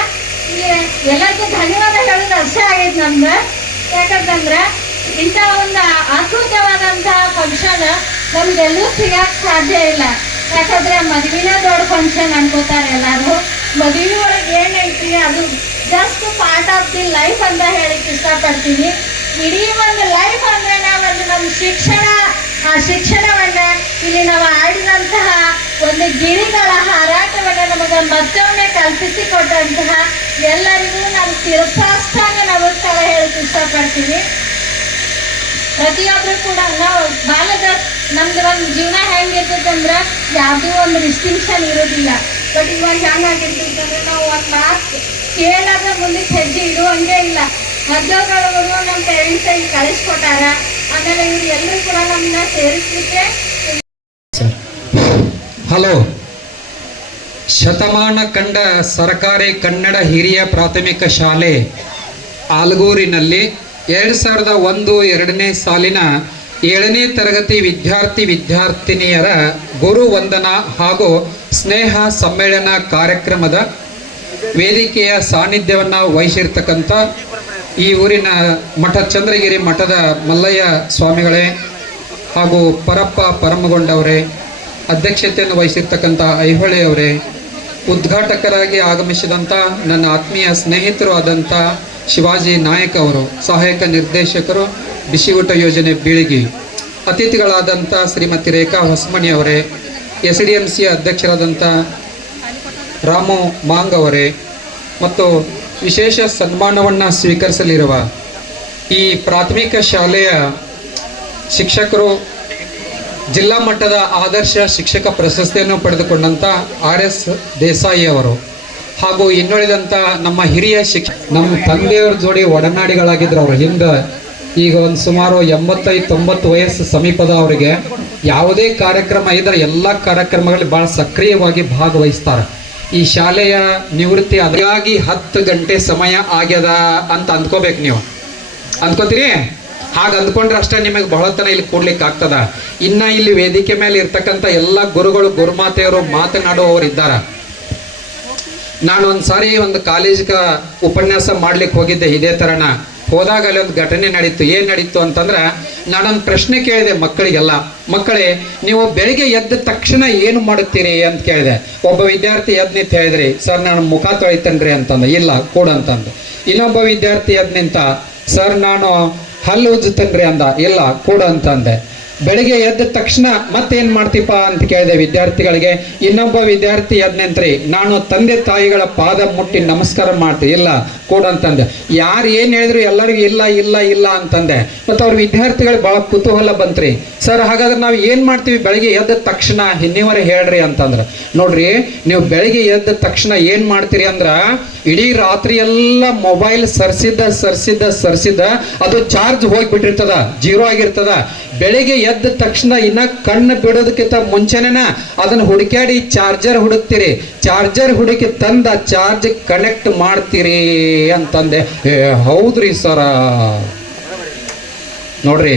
ಎಲ್ಲರಿಗೂ ಧನ್ಯವಾದ ಹೇಳೋದು ಅಷ್ಟೇ ಆಗೈತಿ ನಮ್ದು. ಯಾಕಂತಂದ್ರ ಇಂಥ ಒಂದು ಅದ್ಭುತವಾದಂತಹ ಫಂಕ್ಷನ್ ನಮ್ಗೆಲ್ಲೂ ಸಿಗಕ್ ಸಾಧ್ಯ ಇಲ್ಲ. ಯಾಕಂದ್ರೆ ಮದುವೆನ ದೊಡ್ಡ ಫಂಕ್ಷನ್ ಅನ್ಕೋತಾರೆ ಎಲ್ಲಾರು. ಮದುವೆ ಒಳಗೆ ಏನೈತಿ ಅದು just part of the life ಅಂತ ಹೇಳಕ್ ಇಷ್ಟಪಡ್ತೀನಿ. ಇಡೀ ಒಂದು ಲೈಫ್ ಅಂದ್ರೆ ನಾವೊಂದು ನಮ್ಮ ಶಿಕ್ಷಣ, ಆ ಶಿಕ್ಷಣವನ್ನ ಇಲ್ಲಿ ನಾವು ಆಡಿದಂತಹ ಒಂದು ಗಿಳಿಗಳ ಹಾರಾಟವನ್ನ ನಮಗೆ ಮತ್ತೊಮ್ಮೆ ಕಲ್ಪಿಸಿಕೊಟ್ಟಂತಹ ಎಲ್ಲರಿಗೂ ನಾನು ಶಿರಸಾಷ್ಟಾಂಗ ನಮಸ್ಕಾರ ಹೇಳಕ್ ಇಷ್ಟಪಡ್ತೀನಿ. ಪ್ರತಿಯೊಬ್ಬರು ಕೂಡ ನಾವು ಬಾಲ್ಯದ ನಮ್ದು ಒಂದು ಜೀವನ ಹೆಂಗಿರ್ತೈತಂದ್ರೆ ಯಾವುದೇ ಒಂದು ರಿಸ್ಟ್ರಿಕ್ಷನ್ ಇರೋದಿಲ್ಲ. ಬಟ್ ಇವಾಗ ಹೆಂಗಾಗಿರ್ತೈತಂದ್ರೆ ನಾವು ಒಂದು ಮಾತು ಕೇಳಾದ್ರೆ ಮುಂದಕ್ಕೆ ಹೆಜ್ಜೆ ಇಡುವಂಗೆ ಇಲ್ಲ. ಮದುವೆಗಳು ನಮ್ಮ ಪೇರೆಂಟ್ಸ್ ಇಲ್ಲಿ ಕಳಿಸ್ಕೊಟ್ಟಾರ. ಆಮೇಲೆ ಇವ್ರು ಎಲ್ಲರೂ ಕೂಡ ನಮ್ಮನ್ನ ಸೇರಿಸ್ಲಿಕ್ಕೆ. ಹಲೋ. ಶತಮಾನ ಕಂಡ ಸರ್ಕಾರಿ ಕನ್ನಡ ಹಿರಿಯ ಪ್ರಾಥಮಿಕ ಶಾಲೆ ಆಲ್ಗೂರಿನಲ್ಲಿ 2001-2ನೇ ಸಾಲಿನ 7ನೇ ತರಗತಿ ವಿದ್ಯಾರ್ಥಿನಿಯರ ಗುರು ವಂದನಾ ಹಾಗೂ ಸ್ನೇಹ ಸಮ್ಮೇಳನ ಕಾರ್ಯಕ್ರಮದ ವೇದಿಕೆಯ ಸಾನ್ನಿಧ್ಯವನ್ನು ವಹಿಸಿರ್ತಕ್ಕಂಥ ಈ ಊರಿನ ಮಠ ಚಂದ್ರಗಿರಿ ಮಠದ ಮಲ್ಲಯ್ಯ ಸ್ವಾಮಿಗಳೇ ಹಾಗೂ ಪರಪ್ಪ ಪರಮಗೊಂಡವರೇ, ಅಧ್ಯಕ್ಷತೆಯನ್ನು ವಹಿಸಿರ್ತಕ್ಕಂಥ ಐಹೊಳೆಯವರೇ, ಉದ್ಘಾಟಕರಾಗಿ ಆಗಮಿಸಿದಂಥ ನನ್ನ ಆತ್ಮೀಯ ಸ್ನೇಹಿತರು ಆದಂಥ ಶಿವಾಜಿ ನಾಯಕ್ ಅವರು, ಸಹಾಯಕ ನಿರ್ದೇಶಕರು ಬಿಸಿ ಊಟ ಯೋಜನೆ ಬೀಳಿಗಿ, ಅತಿಥಿಗಳಾದಂಥ ಶ್ರೀಮತಿ ರೇಖಾ ಹೊಸಮಣಿ ಅವರೇ, SDMC ಅಧ್ಯಕ್ಷರಾದಂಥ ರಾಮು ಮಾಂಗ್ ಅವರೇ ಮತ್ತು ವಿಶೇಷ ಸನ್ಮಾನವನ್ನು ಸ್ವೀಕರಿಸಲಿರುವ ಈ ಪ್ರಾಥಮಿಕ ಶಾಲೆಯ ಶಿಕ್ಷಕರು, ಜಿಲ್ಲಾ ಮಟ್ಟದ ಆದರ್ಶ ಶಿಕ್ಷಕ ಪ್ರಶಸ್ತಿಯನ್ನು ಪಡೆದುಕೊಂಡಂಥ RS ದೇಸಾಯಿ ಅವರು ಹಾಗೂ ಇನ್ನುಳಿದಂಥ ನಮ್ಮ ಹಿರಿಯ ನಮ್ಮ ತಂದೆಯವ್ರ ಜೋಡಿ ಒಡನಾಡಿಗಳಾಗಿದ್ರು ಅವರು. ಹಿಂದೆ ಈಗ ಒಂದು ಸುಮಾರು 85-90 ವಯಸ್ಸು ಸಮೀಪದ ಅವರಿಗೆ ಯಾವುದೇ ಕಾರ್ಯಕ್ರಮ ಇದ್ದರೆ ಎಲ್ಲ ಕಾರ್ಯಕ್ರಮಗಳಲ್ಲಿ ಭಾಳ ಸಕ್ರಿಯವಾಗಿ ಭಾಗವಹಿಸ್ತಾರೆ. ಈ ಶಾಲೆಯ ನಿವೃತ್ತಿ ಅದಾಗಿ 10 ಗಂಟೆ ಸಮಯ ಆಗ್ಯದ ಅಂತ ಅಂದ್ಕೋಬೇಕು. ನೀವು ಅಂದ್ಕೋತೀರಿ? ಹಾಗೆ ಅಂದ್ಕೊಂಡ್ರೆ ಅಷ್ಟೇ ನಿಮಗೆ ಬಹಳತನ ಇಲ್ಲಿ ಕೂಡ್ಲಿಕ್ಕೆ ಆಗ್ತದ. ಇನ್ನು ಇಲ್ಲಿ ವೇದಿಕೆ ಮೇಲೆ ಇರ್ತಕ್ಕಂಥ ಎಲ್ಲ ಗುರುಗಳು, ಗುರುಮಾತೆಯರು ಮಾತನಾಡುವವರು ಇದ್ದಾರೆ. ನಾನು ಒಂದು ಸಾರಿ ಒಂದು ಕಾಲೇಜ್ಗೆ ಉಪನ್ಯಾಸ ಮಾಡ್ಲಿಕ್ಕೆ ಹೋಗಿದ್ದೆ. ಇದೇ ಥರನ ಹೋದಾಗ ಅಲ್ಲಿ ಒಂದು ಘಟನೆ ನಡೀತು. ಏನು ನಡೀತು ಅಂತಂದ್ರೆ, ನಾನೊಂದು ಪ್ರಶ್ನೆ ಕೇಳಿದೆ ಮಕ್ಕಳಿಗೆಲ್ಲ. ಮಕ್ಕಳೇ, ನೀವು ಬೆಳಿಗ್ಗೆ ಎದ್ದ ತಕ್ಷಣ ಏನು ಮಾಡುತ್ತೀರಿ ಅಂತ ಕೇಳಿದೆ. ಒಬ್ಬ ವಿದ್ಯಾರ್ಥಿ ಎದ್ದು ನಿಂತು ಹೇಳಿದ್ರಿ, ಸರ್ ನಾನು ಮುಖ ತೊಳಿತೇನ್ರಿ ಅಂತಂದ. ಇಲ್ಲ ಕೂಡ ಅಂತಂದು. ಇನ್ನೊಬ್ಬ ವಿದ್ಯಾರ್ಥಿ ಎದ್ದು ನಿಂತ, ಸರ್ ನಾನು ಹಲ್ಲು ಉಜ್ಜುತ್ತೇನ್ರಿ ಅಂದ. ಇಲ್ಲ ಕೂಡ ಅಂತಂದೆ. ಬೆಳಿಗ್ಗೆ ಎದ್ದ ತಕ್ಷಣ ಮತ್ತೇನು ಮಾಡ್ತೀಪ ಅಂತ ಕೇಳಿದೆ ವಿದ್ಯಾರ್ಥಿಗಳಿಗೆ. ಇನ್ನೊಬ್ಬ ವಿದ್ಯಾರ್ಥಿ ಎದ್ದು ನಿಂತ್ರಿ, ನಾನು ತಂದೆ ತಾಯಿಗಳ ಪಾದ ಮುಟ್ಟಿ ನಮಸ್ಕಾರ ಮಾಡ್ತೀವಿ. ಇಲ್ಲ ಕೂಡ ಅಂತಂದೆ. ಯಾರು ಏನು ಹೇಳಿದ್ರು ಎಲ್ಲರಿಗೂ ಇಲ್ಲ ಇಲ್ಲ ಇಲ್ಲ ಅಂತಂದೆ. ಮತ್ತು ಅವ್ರ ವಿದ್ಯಾರ್ಥಿಗಳಿಗೆ ಭಾಳ ಕುತೂಹಲ ಬಂತ್ರಿ. ಸರ್ ಹಾಗಾದ್ರೆ ನಾವು ಏನು ಮಾಡ್ತೀವಿ ಬೆಳಗ್ಗೆ ಎದ್ದ ತಕ್ಷಣ, ಇನ್ನಿವರೆ ಹೇಳ್ರಿ ಅಂತಂದ್ರೆ. ನೋಡ್ರಿ, ನೀವು ಬೆಳಿಗ್ಗೆ ಎದ್ದ ತಕ್ಷಣ ಏನು ಮಾಡ್ತೀರಿ ಅಂದ್ರೆ, ಇಡೀ ರಾತ್ರಿ ಎಲ್ಲ ಮೊಬೈಲ್ ಸರ್ಸಿದ್ದ ಅದು ಚಾರ್ಜ್ ಹೋಗಿಬಿಟ್ಟಿರ್ತದ, 0 ಆಗಿರ್ತದ. ಬೆಳಿಗ್ಗೆ ಎದ್ದ ತಕ್ಷಣ ಇನ್ನ ಕಣ್ಣು ಬಿಡೋದಕ್ಕಿಂತ ಮುಂಚೆನ ಅದನ್ನು ಹುಡುಕ್ಯಾಡಿ ಚಾರ್ಜರ್ ಹುಡುಕ್ತೀರಿ. ಚಾರ್ಜರ್ ಹುಡುಕಿ ತಂದ ಚಾರ್ಜ್ ಕನೆಕ್ಟ್ ಮಾಡ್ತೀರಿ ಅಂತಂದೆ. ಹೌದ್ರಿ ಸರ. ನೋಡ್ರಿ,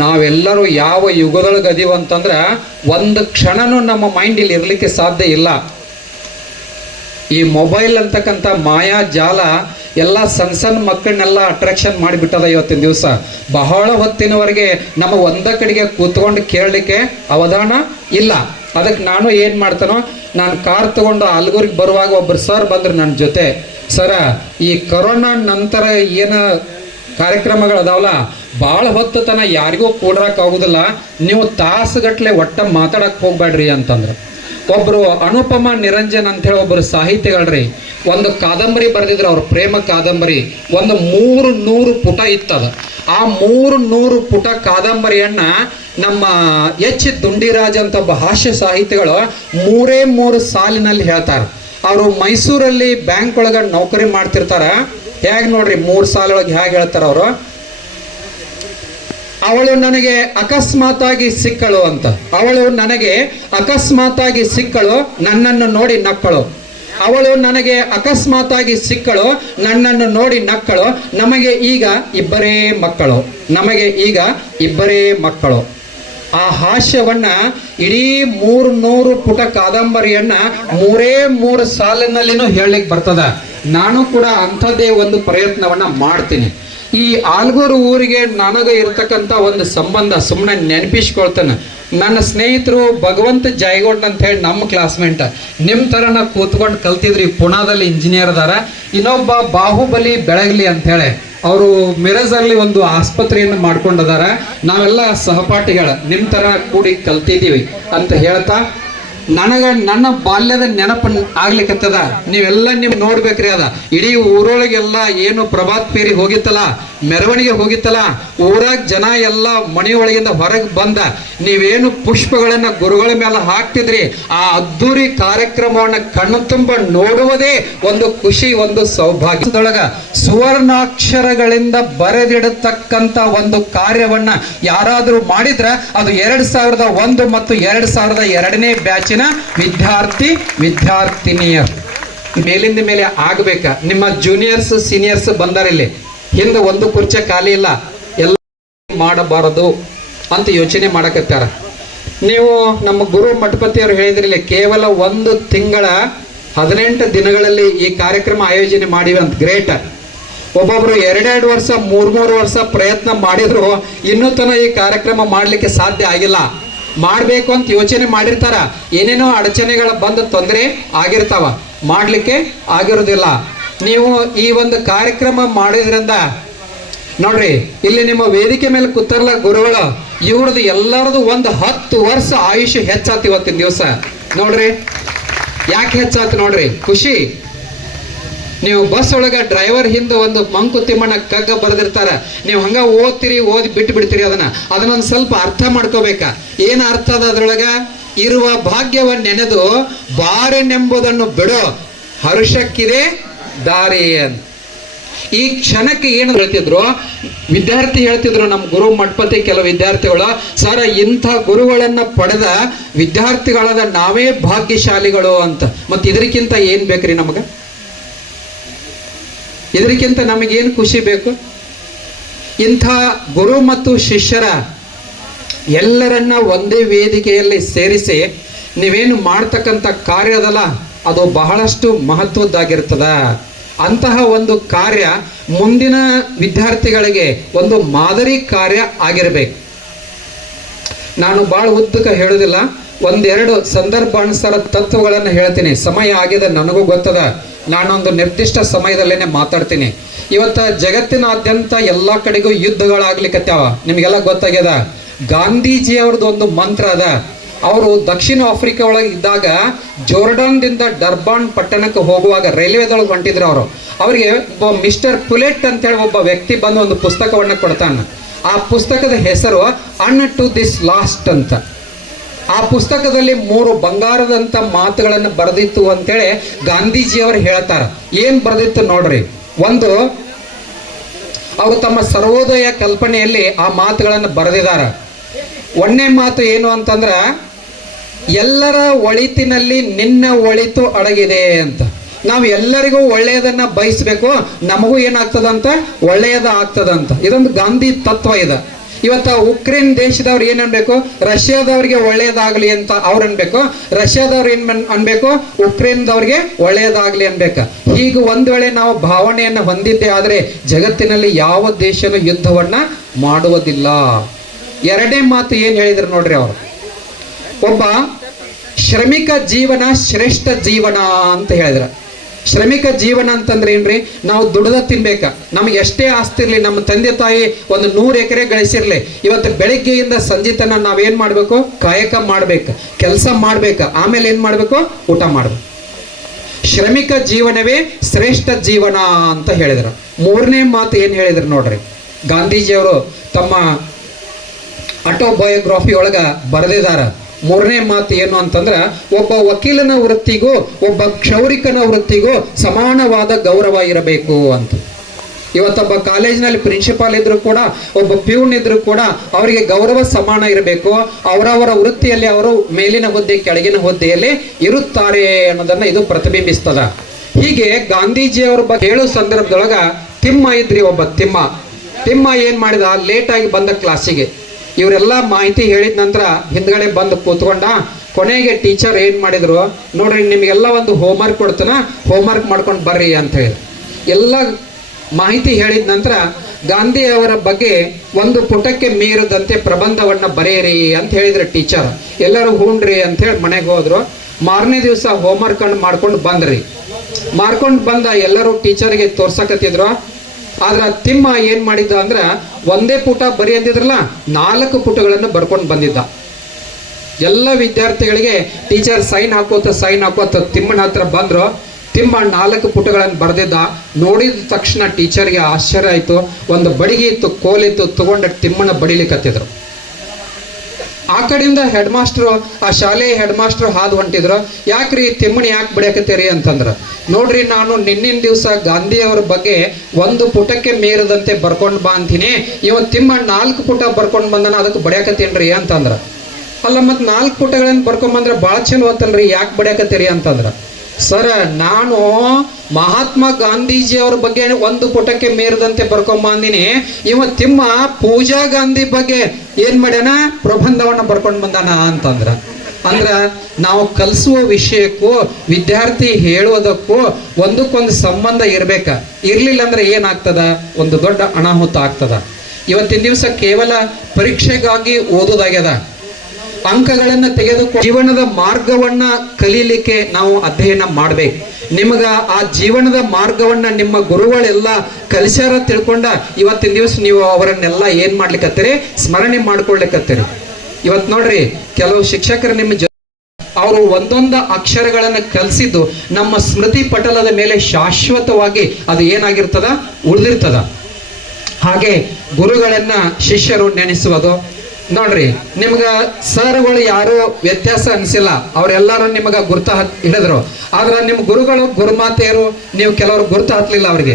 ನಾವೆಲ್ಲರೂ ಯಾವ ಯುಗದೊಳಗೆ ಅದೀವ ಅಂತಂದ್ರೆ ಒಂದು ಕ್ಷಣನೂ ನಮ್ಮ ಮೈಂಡ್ ಇಲ್ಲಿ ಇರಲಿಕ್ಕೆ ಸಾಧ್ಯ ಇಲ್ಲ. ಈ ಮೊಬೈಲ್ ಅಂತಕ್ಕಂಥ ಮಾಯಾ ಜಾಲ ಎಲ್ಲ ಸಣ್ಣ ಮಕ್ಕಳನ್ನೆಲ್ಲ ಅಟ್ರಾಕ್ಷನ್ ಮಾಡಿಬಿಟ್ಟದ ಇವತ್ತಿನ ದಿವಸ. ಬಹಳ ಹೊತ್ತಿನವರೆಗೆ ನಮ್ಮ ಒಂದ ಕಡೆಗೆ ಕೂತ್ಕೊಂಡು ಕೇಳಲಿಕ್ಕೆ ಅವಧಾನ ಇಲ್ಲ. ಅದಕ್ಕೆ ನಾನು ಏನು ಮಾಡ್ತಾನೋ, ನಾನು ಕಾರ್ ತಗೊಂಡು ಆಲ್ಗೂರಿಗೆ ಬರುವಾಗ ಒಬ್ಬರು ಸರ್ ಬಂದರು ನನ್ನ ಜೊತೆ. ಸರ, ಈ ಕೊರೋನಾ ನಂತರ ಏನು ಕಾರ್ಯಕ್ರಮಗಳು ಅದಾವಲ್ಲ, ಭಾಳ ಹೊತ್ತು ತನ ಯಾರಿಗೂ ಕೂಡ್ರಕ್ಕಾಗೋದಿಲ್ಲ, ನೀವು ತಾಸುಗಟ್ಟಲೆ ಒಟ್ಟ ಮಾತಾಡಕ್ಕೆ ಹೋಗ್ಬೇಡ್ರಿ ಅಂತಂದ್ರೆ. ಒಬ್ಬರು ಅನುಪಮ ನಿರಂಜನ್ ಅಂತೇಳಿ ಒಬ್ಬರು ಸಾಹಿತಿಗಳ್ರಿ, ಒಂದು ಕಾದಂಬರಿ ಬರೆದಿದ್ರು. ಅವ್ರ ಪ್ರೇಮ ಕಾದಂಬರಿ ಒಂದು 300 ಪುಟ ಇತ್ತದ. ಆ 300 ಪುಟ ಕಾದಂಬರಿಯನ್ನ ನಮ್ಮ H. ದುಂಡಿರಾಜ್ ಅಂತ ಒಬ್ಬ ಹಾಸ್ಯ ಸಾಹಿತಿಗಳು 3 ಸಾಲಿನಲ್ಲಿ ಹೇಳ್ತಾರೆ. ಅವರು ಮೈಸೂರಲ್ಲಿ ಬ್ಯಾಂಕ್ ಒಳಗೆ ನೌಕರಿ ಮಾಡ್ತಿರ್ತಾರ. ಹೇಗೆ ನೋಡ್ರಿ, 3 ಸಾಲೊಳಗೆ ಹೇಗೆ ಹೇಳ್ತಾರ ಅವರು. ಅವಳು ನನಗೆ ಅಕಸ್ಮಾತಾಗಿ ಸಿಕ್ಕಳು ಅಂತ. ಅವಳು ನನಗೆ ಅಕಸ್ಮಾತಾಗಿ ಸಿಕ್ಕಳು, ನನ್ನನ್ನು ನೋಡಿ ನಕ್ಕಳು. ಅವಳು ನನಗೆ ಅಕಸ್ಮಾತಾಗಿ ಸಿಕ್ಕಳು, ನನ್ನನ್ನು ನೋಡಿ ನಕ್ಕಳು. ನಮಗೆ ಈಗ ಇಬ್ಬರೇ ಮಕ್ಕಳು. ಆ ಹಾಸ್ಯವನ್ನ ಇಡೀ 300 ಪುಟ ಕಾದಂಬರಿಯನ್ನ 3 ಸಾಲಿನಲ್ಲಿನೂ ಹೇಳಲಿಕ್ಕೆ ಬರ್ತದ. ನಾನು ಕೂಡ ಅಂಥದ್ದೇ ಒಂದು ಪ್ರಯತ್ನವನ್ನ ಮಾಡ್ತೀನಿ. ಈ ಆಲ್ಗೂರು ಊರಿಗೆ ನನಗೆ ಇರ್ತಕ್ಕಂಥ ಒಂದು ಸಂಬಂಧ ಸುಮ್ಮನೆ ನೆನಪಿಸ್ಕೊಳ್ತಾನೆ. ನನ್ನ ಸ್ನೇಹಿತರು ಭಗವಂತ ಜಾಯಗೋಡ್ ಅಂತ ಹೇಳಿ ನಮ್ಮ ಕ್ಲಾಸ್ಮೇಟ್ ನಿಮ್ಮ ಥರನ ಕೂತ್ಕೊಂಡು ಕಲ್ತಿದ್ರಿ, ಪುಣಾದಲ್ಲಿ ಇಂಜಿನಿಯರ್ ಅದಾರ. ಇನ್ನೊಬ್ಬ ಬಾಹುಬಲಿ ಬೆಳಗ್ಲಿ ಅಂತ ಹೇಳಿ ಅವರು ಮಿರಜಲ್ಲಿ ಒಂದು ಆಸ್ಪತ್ರೆಯನ್ನು ಮಾಡ್ಕೊಂಡದಾರ. ನಾವೆಲ್ಲ ಸಹಪಾಠಿಗಳ ನಿಮ್ಮ ಥರ ಕೂಡಿ ಕಲ್ತಿದ್ದೀವಿ ಅಂತ ಹೇಳ್ತಾ ನನ್ನ ಬಾಲ್ಯದ ನೆನಪು ಆಗ್ಲಿಕ್ಕತ್ತದ. ನೀವೆಲ್ಲ ನೀವು ನೋಡ್ಬೇಕ್ರಿ. ಅದ ಇಡೀ ಊರೊಳಗೆಲ್ಲ ಏನು ಪ್ರಭಾತ್ ಪೇರಿ ಹೋಗಿತ್ತಲ್ಲ, ಮೆರವಣಿಗೆ ಹೋಗಿತ್ತಲ್ಲ, ಊರಾಗ ಜನ ಎಲ್ಲ ಮನೆಯೊಳಗಿಂದ ಹೊರಗೆ ಬಂದ ನೀವೇನು ಪುಷ್ಪಗಳನ್ನ ಗುರುಗಳ ಮೇಲೆ ಹಾಕ್ತಿದ್ರಿ, ಆ ಅದ್ದೂರಿ ಕಾರ್ಯಕ್ರಮವನ್ನ ಕಣ್ಣು ತುಂಬ ನೋಡುವುದೇ ಒಂದು ಖುಷಿ, ಒಂದು ಸೌಭಾಗ್ಯದೊಳಗ ಸುವರ್ಣಾಕ್ಷರಗಳಿಂದ ಬರೆದಿಡತಕ್ಕಂತ ಒಂದು ಕಾರ್ಯವನ್ನ ಯಾರಾದರೂ ಮಾಡಿದ್ರ ಅದು 2001 ಮತ್ತು 2002ನೇ ಬ್ಯಾಚಿನ ವಿದ್ಯಾರ್ಥಿನಿಯರು. ಮೇಲಿಂದ ಮೇಲೆ ಆಗ್ಬೇಕ. ನಿಮ್ಮ ಜೂನಿಯರ್ಸ್ ಸೀನಿಯರ್ಸ್ ಬಂದಾರಿಲ್ಲಿ, ಹಿಂದೆ ಒಂದು ಕುರ್ಚಿ ಖಾಲಿ ಇಲ್ಲ, ಎಲ್ಲ ಮಾಡಬಾರದು ಅಂತ ಯೋಚನೆ ಮಾಡಕತ್ತಾರ. ನೀವು ನಮ್ಮ ಗುರು ಮಠಪತಿಯವರು ಹೇಳಿದ್ರಿಲ್ಲ, ಕೇವಲ 1 ತಿಂಗಳ 18 ದಿನಗಳಲ್ಲಿ ಈ ಕಾರ್ಯಕ್ರಮ ಆಯೋಜನೆ ಮಾಡಿವೆ ಅಂತ. ಗ್ರೇಟ್. ಒಬ್ಬೊಬ್ರು 2 ವರ್ಷ 3 ವರ್ಷ ಪ್ರಯತ್ನ ಮಾಡಿದ್ರು ಇನ್ನೂ ತನಕ ಈ ಕಾರ್ಯಕ್ರಮ ಮಾಡಲಿಕ್ಕೆ ಸಾಧ್ಯ ಆಗಿಲ್ಲ. ಮಾಡಬೇಕು ಅಂತ ಯೋಚನೆ ಮಾಡಿರ್ತಾರ, ಏನೇನೋ ಅಡಚಣೆಗಳ ಬಂದು ತೊಂದರೆ ಆಗಿರ್ತಾವ, ಮಾಡಲಿಕ್ಕೆ ಆಗಿರೋದಿಲ್ಲ. ನೀವು ಈ ಒಂದು ಕಾರ್ಯಕ್ರಮ ಮಾಡಿದ್ರಿಂದ ನೋಡ್ರಿ, ಇಲ್ಲಿ ನಿಮ್ಮ ವೇದಿಕೆ ಮೇಲೆ ಕೂತಾರಲ್ಲ ಗುರುಗಳು, ಇವ್ರದ್ದು ಎಲ್ಲರದು ಒಂದು 10 ವರ್ಷ ಆಯುಷ್ಯ ಹೆಚ್ಚಾತಿ ಇವತ್ತಿನ ದಿವಸ. ನೋಡ್ರಿ ಯಾಕೆ ಹೆಚ್ಚಾತು ನೋಡ್ರಿ, ಖುಷಿ. ನೀವು ಬಸ್ ಒಳಗ ಡ್ರೈವರ್ ಹಿಂದೆ ಒಂದು ಮಂಕುತಿಮ್ಮನ ಕಗ್ಗ ಬರೆದಿರ್ತಾರ, ನೀವು ಹಂಗ ಓದ್ತೀರಿ, ಓದಿ ಬಿಟ್ಟು ಬಿಡ್ತೀರಿ. ಅದನ್ನೊಂದು ಸ್ವಲ್ಪ ಅರ್ಥ ಮಾಡ್ಕೋಬೇಕ. ಏನು ಅರ್ಥ ಅದ ಅದ್ರೊಳಗ? ಇರುವ ಭಾಗ್ಯವನ್ನು ನೆನೆದು ಬಾರೆನೆಂಬುದನ್ನು ಬಿಡೋ, ಹರುಷಕ್ಕಿದೆ ದಾರಿ ಅಂತ. ಈ ಕ್ಷಣಕ್ಕೆ ಏನು ಹೇಳ್ತಿದ್ರು ವಿದ್ಯಾರ್ಥಿ ಹೇಳ್ತಿದ್ರು, ನಮ್ಮ ಗುರು ಮಠಪತಿ ಕೆಲವು ವಿದ್ಯಾರ್ಥಿಗಳು, ಸರ ಇಂಥ ಗುರುಗಳನ್ನ ಪಡೆದ ವಿದ್ಯಾರ್ಥಿಗಳಾದ ನಾವೇ ಭಾಗ್ಯಶಾಲಿಗಳು ಅಂತ. ಮತ್ತೆ ಇದಕ್ಕಿಂತ ಏನ್ ಬೇಕ್ರಿ ನಮಗ? ಇದಕ್ಕಿಂತ ನಮಗೇನು ಖುಷಿ ಬೇಕು? ಇಂಥ ಗುರು ಮತ್ತು ಶಿಷ್ಯರ ಎಲ್ಲರನ್ನ ಒಂದೇ ವೇದಿಕೆಯಲ್ಲಿ ಸೇರಿಸಿ ನೀವೇನು ಮಾಡ್ತಕ್ಕಂಥ ಕಾರ್ಯದಲ್ಲ, ಅದು ಬಹಳಷ್ಟು ಮಹತ್ವದ್ದಾಗಿರ್ತದ. ಅಂತಹ ಒಂದು ಕಾರ್ಯ ಮುಂದಿನ ವಿದ್ಯಾರ್ಥಿಗಳಿಗೆ ಒಂದು ಮಾದರಿ ಕಾರ್ಯ ಆಗಿರಬೇಕು. ನಾನು ಭಾಳ ಉದ್ದಕ್ಕೆ ಹೇಳೋದಿಲ್ಲ, 1-2 ಸಂದರ್ಭಾನುಸಾರ ತತ್ವಗಳನ್ನು ಹೇಳ್ತೀನಿ. ಸಮಯ ಆಗಿದೆ, ನನಗೂ ಗೊತ್ತದ, ನಾನೊಂದು ನಿರ್ದಿಷ್ಟ ಸಮಯದಲ್ಲೇನೆ ಮಾತಾಡ್ತೀನಿ. ಇವತ್ತು ಜಗತ್ತಿನಾದ್ಯಂತ ಎಲ್ಲ ಕಡೆಗೂ ಯುದ್ಧಗಳಾಗ್ಲಿಕ್ಕತ್ಯಾವ, ನಿಮಗೆಲ್ಲ ಗೊತ್ತಾಗ್ಯದ. ಗಾಂಧೀಜಿ ಅವ್ರದ್ದು ಒಂದು ಮಂತ್ರ ಅದ. ಅವರು ದಕ್ಷಿಣ ಆಫ್ರಿಕಾ ಒಳಗೆ ಇದ್ದಾಗ ಜೋರ್ಡಾನ್ದಿಂದ ಡರ್ಬಾನ್ ಪಟ್ಟಣಕ್ಕೆ ಹೋಗುವಾಗ ರೈಲ್ವೆದೊಳಗೆ ಹೊಂಟಿದ್ರು ಅವರು. ಅವರಿಗೆ ಒಬ್ಬ ಮಿಸ್ಟರ್ ಪುಲೆಟ್ ಅಂತೇಳಿ ಒಬ್ಬ ವ್ಯಕ್ತಿ ಬಂದು ಒಂದು ಪುಸ್ತಕವನ್ನು ಕೊಡ್ತಾನೆ. ಆ ಪುಸ್ತಕದ ಹೆಸರು ಅನ್ ಟು ದಿಸ್ ಲಾಸ್ಟ್ ಅಂತ. ಆ ಪುಸ್ತಕದಲ್ಲಿ 3 ಬಂಗಾರದಂಥ ಮಾತುಗಳನ್ನು ಬರೆದಿತ್ತು ಅಂತೇಳಿ ಗಾಂಧೀಜಿಯವರು ಹೇಳ್ತಾರೆ. ಏನು ಬರೆದಿತ್ತು ನೋಡ್ರಿ. ಒಂದು, ಅವರು ತಮ್ಮ ಸರ್ವೋದಯ ಕಲ್ಪನೆಯಲ್ಲಿ ಆ ಮಾತುಗಳನ್ನು ಬರೆದಿದ್ದಾರೆ. 1ನೇ ಮಾತು ಏನು ಅಂತಂದ್ರೆ, ಎಲ್ಲರ ಒಳಿತಿನಲ್ಲಿ ನಿನ್ನ ಒಳಿತು ಅಡಗಿದೆ ಅಂತ. ನಾವು ಎಲ್ಲರಿಗೂ ಒಳ್ಳೆಯದನ್ನ ಬಯಸಬೇಕು, ನಮಗೂ ಏನಾಗ್ತದಂತ ಒಳ್ಳೆಯದ ಆಗ್ತದಂತ. ಇದೊಂದು ಗಾಂಧಿ ತತ್ವ ಇದೆ. ಇವತ್ತು ಉಕ್ರೇನ್ ದೇಶದವ್ರು ಏನು ಅನ್ಬೇಕು, ರಷ್ಯಾದವ್ರಿಗೆ ಒಳ್ಳೆಯದಾಗಲಿ ಅಂತ ಅವ್ರು ಅನ್ಬೇಕು, ರಷ್ಯಾದವ್ರು ಏನು ಅನ್ಬೇಕು, ಉಕ್ರೇನ್ದವ್ರಿಗೆ ಒಳ್ಳೆಯದಾಗಲಿ ಅನ್ಬೇಕು. ಹೀಗೆ ಒಂದು ವೇಳೆ ನಾವು ಭಾವನೆಯನ್ನು ಹೊಂದಿದ್ದೆ ಆದರೆ ಜಗತ್ತಿನಲ್ಲಿ ಯಾವ ದೇಶನೂ ಯುದ್ಧವನ್ನ ಮಾಡುವುದಿಲ್ಲ. 2ನೇ ಮಾತು ಏನು ಹೇಳಿದ್ರು ನೋಡ್ರಿ ಅವರು, ಒಬ್ಬ ಶ್ರಮಿಕ ಜೀವನ ಶ್ರೇಷ್ಠ ಜೀವನ ಅಂತ ಹೇಳಿದ್ರು. ಶ್ರಮಿಕ ಜೀವನ ಅಂತಂದ್ರೆ ಏನ್ರಿ, ನಾವು ದುಡ್ದ ತಿನ್ಬೇಕ. ನಮಗೆ ಎಷ್ಟೇ ಆಸ್ತಿ ಇರಲಿ, ನಮ್ಮ ತಂದೆ ತಾಯಿ ಒಂದು 100 ಎಕರೆ ಗಳಿಸಿರ್ಲಿ, ಇವತ್ತು ಬೆಳಿಗ್ಗೆಯಿಂದ ಸಂಜೆ ತನಕ ನಾವೇನ್ ಮಾಡ್ಬೇಕು, ಕಾಯಕ ಮಾಡ್ಬೇಕು, ಕೆಲಸ ಮಾಡ್ಬೇಕು, ಆಮೇಲೆ ಏನ್ ಮಾಡ್ಬೇಕು, ಊಟ ಮಾಡ್ಬೇಕು. ಶ್ರಮಿಕ ಜೀವನವೇ ಶ್ರೇಷ್ಠ ಜೀವನ ಅಂತ ಹೇಳಿದ್ರು. 3ನೇ ಮಾತು ಏನು ಹೇಳಿದ್ರು ನೋಡ್ರಿ, ಗಾಂಧೀಜಿಯವರು ತಮ್ಮ ಆಟೋಬಯೋಗ್ರಫಿ ಒಳಗ ಬರೆದಿದ್ದಾರ. 3ನೇ ಮಾತು ಏನು ಅಂತಂದ್ರೆ, ಒಬ್ಬ ವಕೀಲನ ವೃತ್ತಿಗೂ ಒಬ್ಬ ಕ್ಷೌರಿಕನ ವೃತ್ತಿಗೂ ಸಮಾನವಾದ ಗೌರವ ಇರಬೇಕು ಅಂತ. ಇವತ್ತೊಬ್ಬ ಕಾಲೇಜಿನಲ್ಲಿ ಪ್ರಿನ್ಸಿಪಾಲ್ ಇದ್ರು ಕೂಡ, ಒಬ್ಬ ಪ್ಯೂನ್ ಇದ್ರು ಕೂಡ ಅವರಿಗೆ ಗೌರವ ಸಮಾನ ಇರಬೇಕು. ಅವರವರ ವೃತ್ತಿಯಲ್ಲಿ ಅವರು ಮೇಲಿನ ಹುದ್ದೆ ಕೆಳಗಿನ ಹುದ್ದೆಯಲ್ಲಿ ಇರುತ್ತಾರೆ ಅನ್ನೋದನ್ನ ಇದು ಪ್ರತಿಬಿಂಬಿಸ್ತದ. ಹೀಗೆ ಗಾಂಧೀಜಿಯವರ ಬಗ್ಗೆ ಹೇಳೋ ಸಂದರ್ಭದೊಳಗ ತಿಮ್ಮ ಇದ್ರಿ, ಒಬ್ಬ ತಿಮ್ಮ ಏನ್ ಮಾಡಿದ, ಲೇಟಾಗಿ ಬಂದ ಕ್ಲಾಸಿಗೆ. ಇವರೆಲ್ಲ ಮಾಹಿತಿ ಹೇಳಿದ ನಂತರ ಹಿಂದ್ಗಡೆ ಬಂದು ಕೂತ್ಕೊಂಡ. ಕೊನೆಗೆ ಟೀಚರ್ ಏನು ಮಾಡಿದ್ರು ನೋಡ್ರಿ, ನಿಮಗೆಲ್ಲ ಒಂದು ಹೋಮ್ವರ್ಕ್ ಕೊಡ್ತಾನ, ಹೋಮ್ವರ್ಕ್ ಮಾಡ್ಕೊಂಡು ಬರ್ರಿ ಅಂತ ಹೇಳಿ ಎಲ್ಲ ಮಾಹಿತಿ ಹೇಳಿದ ನಂತರ ಗಾಂಧಿ ಅವರ ಬಗ್ಗೆ ಒಂದು ಪುಟಕ್ಕೆ ಮೀರದಂತೆ ಪ್ರಬಂಧವನ್ನ ಬರೆಯಿರಿ ಅಂತ ಹೇಳಿದ್ರು ಟೀಚರ್. ಎಲ್ಲರೂ ಹೂಣ್ರಿ ಅಂತ ಹೇಳಿ ಮನೆಗೆ ಹೋದ್ರು. ಮಾರನೇ ದಿವಸ ಹೋಮ್ವರ್ಕ್ ಅನ್ನು ಮಾಡ್ಕೊಂಡು ಬಂದ್ರಿ. ಮಾಡ್ಕೊಂಡು ಬಂದ ಎಲ್ಲರೂ ಟೀಚರ್ಗೆ ತೋರ್ಸಕತ್ತಿದ್ರು. ಆದ್ರ ತಿಮ್ಮ ಏನ್ ಮಾಡಿದ್ದ ಅಂದ್ರ ಒಂದೇ ಪುಟ ಬರಿ ಅಂದಿದ್ರಲ್ಲ 4 ಪುಟಗಳನ್ನು ಬರ್ಕೊಂಡು ಬಂದಿದ್ದ. ಎಲ್ಲ ವಿದ್ಯಾರ್ಥಿಗಳಿಗೆ ಟೀಚರ್ ಸೈನ್ ಹಾಕೋತ ತಿಮ್ಮನ ಹತ್ರ ಬಂದ್ರು. ತಿಮ್ಮ 4 ಪುಟಗಳನ್ನು ಬರೆದಿದ್ದ. ನೋಡಿದ ತಕ್ಷಣ ಟೀಚರ್ಗೆ ಆಶ್ಚರ್ಯ ಆಯ್ತು. ಒಂದು ಬಡಿಗೆ ಇತ್ತು, ಕೋಲಿತ್ತು, ತಗೊಂಡ ತಿಮ್ಮನ ಬಡಿಲಿಕ್ಕತ್ತಿದ್ರು. ಆ ಕಡೆಯಿಂದ ಹೆಡ್ ಮಾಸ್ಟರ್, ಆ ಶಾಲೆಯ ಹೆಡ್ ಮಾಸ್ಟರ್ ಹಾದು ಹೊಂಟಿದ್ರು. ಯಾಕ್ರಿ ತಿಮ್ಮನ ಯಾಕೆ ಬಡಿಯಾಕತ್ತೀರಿ ಅಂತಂದ್ರ, ನೋಡ್ರಿ ನಾನು ನಿನ್ನಿನ ದಿವಸ ಗಾಂಧಿಯವರ ಬಗ್ಗೆ ಒಂದು ಪುಟಕ್ಕೆ ಮೀರದಂತೆ ಬರ್ಕೊಂಡು ಬಾ ಅಂತೀನಿ, ಇವ ತಿಮ್ಮ 4 ಪುಟ ಬರ್ಕೊಂಡು ಬಂದನ, ಅದಕ್ಕೆ ಬಡಿಯಾಕತ್ತೀನ್ರಿ ಅಂತಂದ್ರ. ಅಲ್ಲ ಮತ್ತೆ 4 ಪುಟಗಳನ್ನು ಬರ್ಕೊಂಬಂದ್ರೆ ಭಾಳ ಚಲೋ ಅಂತಲ್ರಿ, ಯಾಕೆ ಬಡಿಯಾಕತ್ತೀರಿ ಅಂತಂದ್ರ, ಸರ್ ನಾನು ಮಹಾತ್ಮ ಗಾಂಧೀಜಿ ಅವ್ರ ಬಗ್ಗೆ ಒಂದು ಪುಟಕ್ಕೆ ಮೀರದಂತೆ ಬರ್ಕೊಂಬಂದಿನಿ, ಇವ ತಿಮ್ಮ ಪೂಜಾ ಗಾಂಧಿ ಬಗ್ಗೆ ಏನ್ ಮಾಡ್ಯಾನ ಪ್ರಬಂಧವನ್ನ ಬರ್ಕೊಂಡು ಬಂದಾನ ಅಂತಂದ್ರ. ಅಂದ್ರ ನಾವು ಕಲಿಸುವ ವಿಷಯಕ್ಕೂ ವಿದ್ಯಾರ್ಥಿ ಹೇಳುವುದಕ್ಕೂ ಒಂದಕ್ಕೊಂದು ಸಂಬಂಧ ಇರ್ಬೇಕ. ಇರ್ಲಿಲ್ಲ ಅಂದ್ರೆ ಏನಾಗ್ತದ, ಒಂದು ದೊಡ್ಡ ಅನಾಹುತ ಆಗ್ತದ. ಇವತ್ತಿನ ದಿವಸ ಕೇವಲ ಪರೀಕ್ಷೆಗಾಗಿ ಓದೋದಾಗ್ಯದ. ಅಂಕಗಳನ್ನು ತೆಗೆದುಕೊಂಡು ಜೀವನದ ಮಾರ್ಗವನ್ನ ಕಲೀಲಿಕ್ಕೆ ನಾವು ಅಧ್ಯಯನ ಮಾಡ್ಬೇಕು. ನಿಮಗ ಆ ಜೀವನದ ಮಾರ್ಗವನ್ನ ನಿಮ್ಮ ಗುರುಗಳೆಲ್ಲ ಕಲಿಸ್ಯಾರ ತಿಳ್ಕೊಂಡ ಇವತ್ತಿನ ದಿವಸ ನೀವು ಅವರನ್ನೆಲ್ಲ ಏನ್ ಮಾಡ್ಲಿಕ್ಕತ್ತೀರಿ, ಸ್ಮರಣೆ ಮಾಡ್ಕೊಳ್ಲಿಕ್ಕತ್ತೀರಿ. ಇವತ್ತು ನೋಡ್ರಿ, ಕೆಲವು ಶಿಕ್ಷಕರು ನಿಮ್ಮ ಅವರು ಒಂದೊಂದು ಅಕ್ಷರಗಳನ್ನು ಕಲಿಸಿದ್ದು ನಮ್ಮ ಸ್ಮೃತಿ ಪಟಲದ ಮೇಲೆ ಶಾಶ್ವತವಾಗಿ ಅದು ಏನಾಗಿರ್ತದ, ಉಳಿದಿರ್ತದ. ಹಾಗೆ ಗುರುಗಳನ್ನ ಶಿಷ್ಯರು ನೆನೆಸುವುದು. ನೋಡ್ರಿ, ನಿಮ್ಗ ಸರ್ಗಳು ಯಾರು ವ್ಯತ್ಯಾಸ ಅನಿಸಿಲ್ಲ, ಅವರೆಲ್ಲರೂ ನಿಮಗ ಗುರುತ ಹಿಡಿದ್ರು. ಆದ್ರೆ ನಿಮ್ಮ ಗುರುಗಳು ಗುರುಮಾತೆಯರು ನೀವು ಕೆಲವರು ಗುರುತ ಹತ್ತಲಿಲ್ಲ. ಅವ್ರಿಗೆ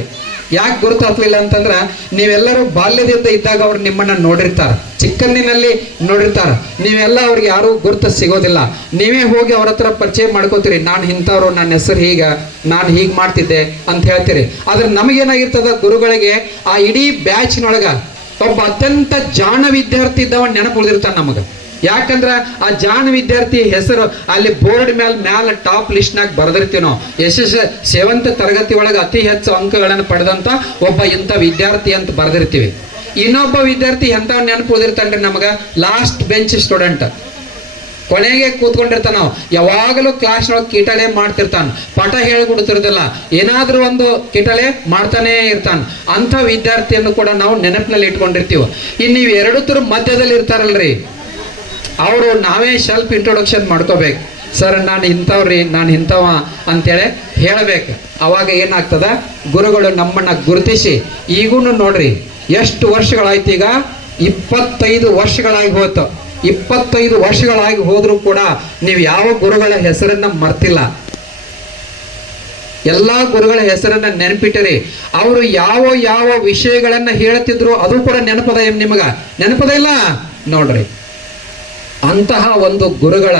ಯಾಕೆ ಗುರುತ ಹತ್ತಲಿಲ್ಲ ಅಂತಂದ್ರ, ನೀವೆಲ್ಲರೂ ಬಾಲ್ಯದಿಂದ ಇದ್ದಾಗ ಅವ್ರು ನಿಮ್ಮನ್ನ ನೋಡಿರ್ತಾರ, ಚಿಕ್ಕಂದಿನಲ್ಲಿ ನೋಡಿರ್ತಾರ. ನೀವೆಲ್ಲ ಅವ್ರಿಗೆ ಯಾರು ಗುರುತ ಸಿಗೋದಿಲ್ಲ. ನೀವೇ ಹೋಗಿ ಅವ್ರ ಹತ್ರ ಪರಿಚಯ ಮಾಡ್ಕೋತೀರಿ, ನಾನು ಇಂಥವ್ರು, ನನ್ನ ಹೆಸರು ಹೀಗ, ನಾನು ಹೀಗೆ ಮಾಡ್ತಿದ್ದೆ ಅಂತ ಹೇಳ್ತೀರಿ. ಆದ್ರೆ ನಮಗೇನಾಗಿರ್ತದ, ಗುರುಗಳಿಗೆ ಆ ಇಡೀ ಬ್ಯಾಚ್ನೊಳಗ ಒಬ್ಬ ಅತ್ಯಂತ ಜಾಣ ವಿದ್ಯಾರ್ಥಿ ಇದ್ದವ ನೆನಪು ಉಳಿದಿರ್ತಾನೆ ನಮಗ. ಯಾಕಂದ್ರ ಆ ಜಾಣ ವಿದ್ಯಾರ್ಥಿ ಹೆಸರು ಅಲ್ಲಿ ಬೋರ್ಡ್ ಮ್ಯಾಲ ಟಾಪ್ ಲಿಸ್ಟ್ನಾಗ ಬರೆದಿರ್ತೀವಿ ನಾವು. 7th ತರಗತಿ ಒಳಗೆ ಅತಿ ಹೆಚ್ಚು ಅಂಕಗಳನ್ನು ಪಡೆದಂತ ಒಬ್ಬ ಇಂಥ ವಿದ್ಯಾರ್ಥಿ ಅಂತ ಬರೆದಿರ್ತೀವಿ. ಇನ್ನೊಬ್ಬ ವಿದ್ಯಾರ್ಥಿ ಎಂತ ನೆನಪು ಉಳಿದಿರ್ತಾನ್ರಿ ನಮಗ, ಲಾಸ್ಟ್ ಬೆಂಚ್ ಸ್ಟೂಡೆಂಟ್, ಕೊನೆಗೆ ಕೂತ್ಕೊಂಡಿರ್ತಾನ. ನಾವು ಯಾವಾಗಲೂ ಕ್ಲಾಸ್ನೊಳಗೆ ಕೀಟಳೆ ಮಾಡ್ತಿರ್ತಾನ, ಪಾಠ ಹೇಳಿಕೊಡ್ತಿರೋದಿಲ್ಲ, ಏನಾದ್ರೂ ಒಂದು ಕೀಟಳೆ ಮಾಡ್ತಾನೆ ಇರ್ತಾನ. ಅಂಥ ವಿದ್ಯಾರ್ಥಿಯನ್ನು ಕೂಡ ನಾವು ನೆನಪಿನಲ್ಲಿ ಇಟ್ಕೊಂಡಿರ್ತೀವಿ. ಇನ್ನು ನೀವು 2 ಮಧ್ಯದಲ್ಲಿ ಇರ್ತಾರಲ್ರಿ, ಅವರು ನಾವೇ ಸೆಲ್ಫ್ ಇಂಟ್ರೊಡಕ್ಷನ್ ಮಾಡ್ಕೋಬೇಕು. ಸರ್ ನಾನು ಇಂಥವ್ರಿ, ನಾನು ಇಂಥವ ಅಂತೇಳಿ ಹೇಳಬೇಕು. ಅವಾಗ ಏನಾಗ್ತದ, ಗುರುಗಳು ನಮ್ಮನ್ನ ಗುರುತಿಸಿ, ಈಗೂ ನೋಡ್ರಿ ಎಷ್ಟು ವರ್ಷಗಳಾಯ್ತು, ಈಗ 25 ವರ್ಷಗಳಾಗಿ ಹೋಯ್ತು. 25 ವರ್ಷಗಳಾಗಿ ಹೋದ್ರೂ ಕೂಡ ನೀವು ಯಾವ ಗುರುಗಳ ಹೆಸರನ್ನ ಮರ್ತಿಲ್ಲ. ಎಲ್ಲಾ ಗುರುಗಳ ಹೆಸರನ್ನ ನೆನಪಿಟ್ಟಿರಿ. ಅವರು ಯಾವ ವಿಷಯಗಳನ್ನ ಹೇಳ್ತಿದ್ರು ಅದು ಕೂಡ ನೆನಪದ. ನಿಮಗ ನೆನಪದ ಇಲ್ಲ ನೋಡ್ರಿ. ಅಂತಹ ಒಂದು ಗುರುಗಳ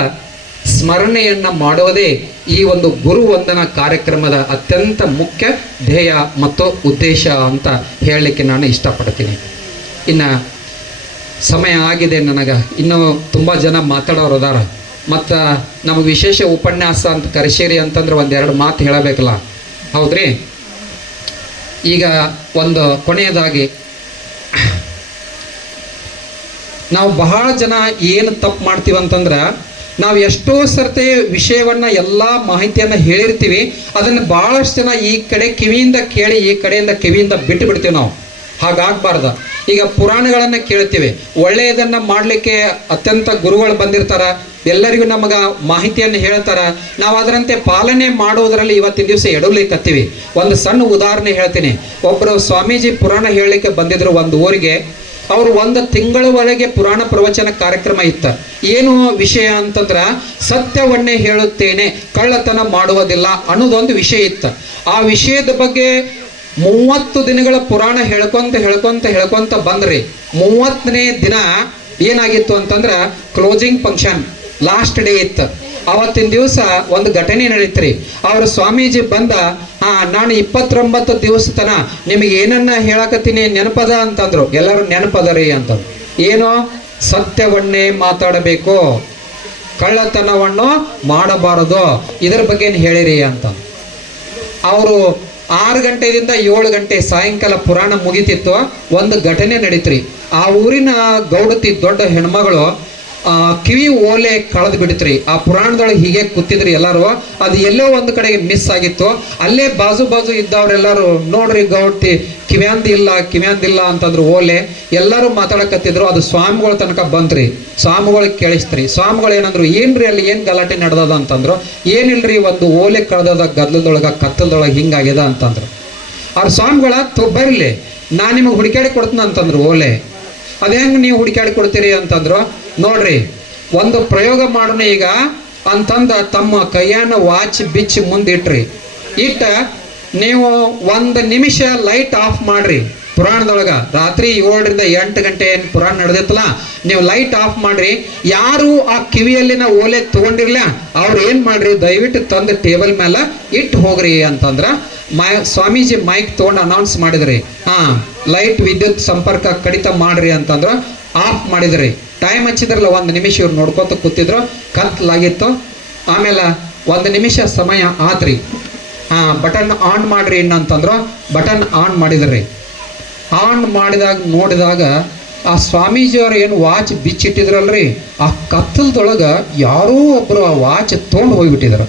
ಸ್ಮರಣೆಯನ್ನ ಮಾಡೋದೇ ಈ ಒಂದು ಗುರು ವಂದನಾ ಕಾರ್ಯಕ್ರಮದ ಅತ್ಯಂತ ಮುಖ್ಯ ಧ್ಯೇಯ ಮತ್ತು ಉದ್ದೇಶ ಅಂತ ಹೇಳಲಿಕ್ಕೆ ನಾನು ಇಷ್ಟಪಡ್ತೀನಿ. ಇನ್ನು ಸಮಯ ಆಗಿದೆ ನನಗೆ, ಇನ್ನೂ ತುಂಬ ಜನ ಮಾತಾಡೋರು ಅದಾರ. ಮತ್ತು ನಮಗೆ ವಿಶೇಷ ಉಪನ್ಯಾಸ ಅಂತ ಕರೆಸೇರಿ ಅಂತಂದ್ರೆ 1-2 ಮಾತು ಹೇಳಬೇಕಲ್ಲ, ಹೌದ್ರಿ? ಈಗ ಒಂದು ಕೊನೆಯದಾಗಿ, ನಾವು ಬಹಳ ಜನ ಏನು ತಪ್ಪು ಮಾಡ್ತೀವಿ ಅಂತಂದ್ರೆ, ನಾವು ಎಷ್ಟೋ ಸರ್ತಿ ವಿಷಯವನ್ನ ಎಲ್ಲ ಮಾಹಿತಿಯನ್ನು ಹೇಳಿರ್ತೀವಿ, ಅದನ್ನು ಭಾಳಷ್ಟು ಜನ ಈ ಕಡೆ ಕಿವಿಯಿಂದ ಕೇಳಿ ಈ ಕಡೆಯಿಂದ ಕಿವಿಯಿಂದ ಬಿಟ್ಟು ಬಿಡ್ತೀವಿ. ನಾವು ಹಾಗಾಗಬಾರ್ದು. ಈಗ ಪುರಾಣಗಳನ್ನು ಕೇಳ್ತೀವಿ, ಒಳ್ಳೆಯದನ್ನ ಮಾಡಲಿಕ್ಕೆ ಅತ್ಯಂತ ಗುರುಗಳು ಬಂದಿರ್ತಾರ, ಎಲ್ಲರಿಗೂ ನಮಗ ಮಾಹಿತಿಯನ್ನು ಹೇಳ್ತಾರ. ನಾವು ಅದರಂತೆ ಪಾಲನೆ ಮಾಡುವುದರಲ್ಲಿ ಇವತ್ತಿನ ದಿವಸ ಎಡವಲಿಕ್ಕತ್ತೀವಿ. ಒಂದು ಸಣ್ಣ ಉದಾಹರಣೆ ಹೇಳ್ತೀನಿ. ಒಬ್ಬರು ಸ್ವಾಮೀಜಿ ಪುರಾಣ ಹೇಳಲಿಕ್ಕೆ ಬಂದಿದ್ರು ಒಂದು ಊರಿಗೆ. ಅವರು 1 ತಿಂಗಳವರೆಗೆ ಪುರಾಣ ಪ್ರವಚನ ಕಾರ್ಯಕ್ರಮ ಇತ್ತ. ಏನು ವಿಷಯ ಅಂತಂದ್ರ, ಸತ್ಯವನ್ನೇ ಹೇಳುತ್ತೇನೆ, ಕಳ್ಳತನ ಮಾಡುವುದಿಲ್ಲ ಅನ್ನೋದೊಂದು ವಿಷಯ ಇತ್ತು. ಆ ವಿಷಯದ ಬಗ್ಗೆ 30 ದಿನಗಳ ಪುರಾಣ ಹೇಳ್ಕೊಂತ ಬಂದ್ರಿ. 30ನೇ ದಿನ ಏನಾಗಿತ್ತು ಅಂತಂದ್ರ ಕ್ಲೋಸಿಂಗ್ ಫಂಕ್ಷನ್, ಲಾಸ್ಟ್ ಡೇ ಇತ್ತು. ಅವತ್ತಿನ ದಿವಸ ಒಂದು ಘಟನೆ ನಡೀತ್ರಿ. ಅವ್ರ ಸ್ವಾಮೀಜಿ ಬಂದ, ನಾನು 29 ದಿವಸ ತನ ನಿಮಗೆ ಏನನ್ನ ಹೇಳಕತ್ತೀನಿ ನೆನಪದ ಅಂತಂದ್ರು. ಎಲ್ಲರೂ ನೆನಪದರಿ ಅಂತಂದ್ರು. ಏನೋ ಸತ್ಯವನ್ನೇ ಮಾತಾಡಬೇಕು, ಕಳ್ಳತನವನ್ನು ಮಾಡಬಾರದು, ಇದರ ಬಗ್ಗೆ ಹೇಳಿರಿ ಅಂತ. ಅವರು 6 ಗಂಟೆಯಿಂದ 7 ಗಂಟೆ ಸಾಯಂಕಾಲ ಪುರಾಣ ಮುಗಿತಿತ್ತು. ಒಂದು ಘಟನೆ ನಡೀತ್ರಿ. ಆ ಊರಿನ ಗೌಡತಿ ದೊಡ್ಡ ಹೆಣ್ಮಗಳು ಕಿವಿ ಓಲೆ ಕಳೆದು ಬಿಡ್ತ್ರಿ. ಆ ಪುರಾಣದೊಳಗೆ ಹೀಗೆ ಕೂತಿದ್ರಿ ಎಲ್ಲರೂ. ಅದು ಎಲ್ಲೋ ಒಂದು ಕಡೆಗೆ ಮಿಸ್ ಆಗಿತ್ತು. ಅಲ್ಲೇ ಬಾಜು ಇದ್ದವ್ರೆಲ್ಲರೂ ನೋಡ್ರಿ ಗೌಡತಿ ಕಿವ್ಯಾಂದಿಲ್ಲ ಅಂತಂದ್ರು. ಓಲೆ ಎಲ್ಲರೂ ಮಾತಾಡಕತ್ತಿದ್ರು. ಅದು ಸ್ವಾಮಿಗಳ ತನಕ ಬಂತ್ರಿ. ಸ್ವಾಮಿಗಳಿಗೆ ಕೇಳಿಸ್ತ್ರಿ. ಸ್ವಾಮಿಗಳು ಏನಂದ್ರು, ಏನ್ರಿ ಅಲ್ಲಿ ಏನ್ ಗಲಾಟೆ ನಡೆದದ ಅಂತಂದ್ರು. ಏನಿಲ್ರಿ, ಒಂದು ಓಲೆ ಕಳೆದದ ಗದ್ದಲದೊಳಗ ಕತ್ತಲದೊಳಗೆ ಹಿಂಗಾಗ್ಯದ ಅಂತಂದ್ರು. ಅವ್ರ ಸ್ವಾಮಿಗಳ ಬರ್ಲಿ ನಾ ನಿಮಗೆ ಹುಡುಕಾಡಿ ಕೊಡ್ತೀನಿ ಅಂತಂದ್ರು. ಓಲೆ ಅದ ಹೆಂಗೆ ನೀವು ಹುಡುಕಾಡಿ ಕೊಡ್ತೀರಿ ಅಂತಂದ್ರು. ನೋಡ್ರಿ ಒಂದು ಪ್ರಯೋಗ ಮಾಡೋಣ ಈಗ ಅಂತಂದ ತಮ್ಮ ಕೈಯನ್ನ ವಾಚ್ ಬಿಚ್ಚಿ ಮುಂದಿಟ್ರಿ. ಇಟ್ಟ ನೀವು 1 ನಿಮಿಷ ಲೈಟ್ ಆಫ್ ಮಾಡ್ರಿ. ಪುರಾಣದೊಳಗ ರಾತ್ರಿ 7ರಿಂದ 8 ಗಂಟೆ ಏನು ಪುರಾಣ ನಡೆದಿತ್ತಲ್ಲ, ನೀವು ಲೈಟ್ ಆಫ್ ಮಾಡ್ರಿ. ಯಾರು ಆ ಕಿವಿಯಲ್ಲಿನ ಓಲೆ ತಗೊಂಡಿರ್ಲ ಅವ್ರು ಏನ್ ಮಾಡ್ರಿ, ದಯವಿಟ್ಟು ತಂದು ಟೇಬಲ್ ಮೇಲೆ ಇಟ್ಟು ಹೋಗ್ರಿ ಅಂತಂದ್ರ ಸ್ವಾಮೀಜಿ ಮೈಕ್ ತಗೊಂಡು ಅನೌನ್ಸ್ ಮಾಡಿದ್ರಿ. ಲೈಟ್ ವಿದ್ಯುತ್ ಸಂಪರ್ಕ ಕಡಿತ ಮಾಡ್ರಿ ಅಂತಂದ್ರ ಆಫ್ ಮಾಡಿದ್ರಿ. ಟೈಮ್ ಹಚ್ಚಿದ್ರಲ್ಲ 1 ನಿಮಿಷ ಇವ್ರು ನೋಡ್ಕೊತ ಕೂತಿದ್ರು. ಕತ್ಲಾಗಿತ್ತು. ಆಮೇಲೆ 1 ನಿಮಿಷ ಸಮಯ ಆತ್ರಿ. ಬಟನ್ ಆನ್ ಮಾಡ್ರಿ ಅಂತಂದ್ರು. ಬಟನ್ ಆನ್ ಮಾಡಿದ್ರಿ. ಆನ್ ಮಾಡಿದಾಗ ನೋಡಿದಾಗ ಆ ಸ್ವಾಮೀಜಿಯವ್ರು ಏನು ವಾಚ್ ಬಿಚ್ಚಿಟ್ಟಿದ್ರಲ್ರಿ, ಆ ಕತ್ತಲದೊಳಗ ಯಾರೋ ಒಬ್ರು ಆ ವಾಚ್ ತೊಗೊಂಡು ಹೋಗ್ಬಿಟ್ಟಿದ್ರು.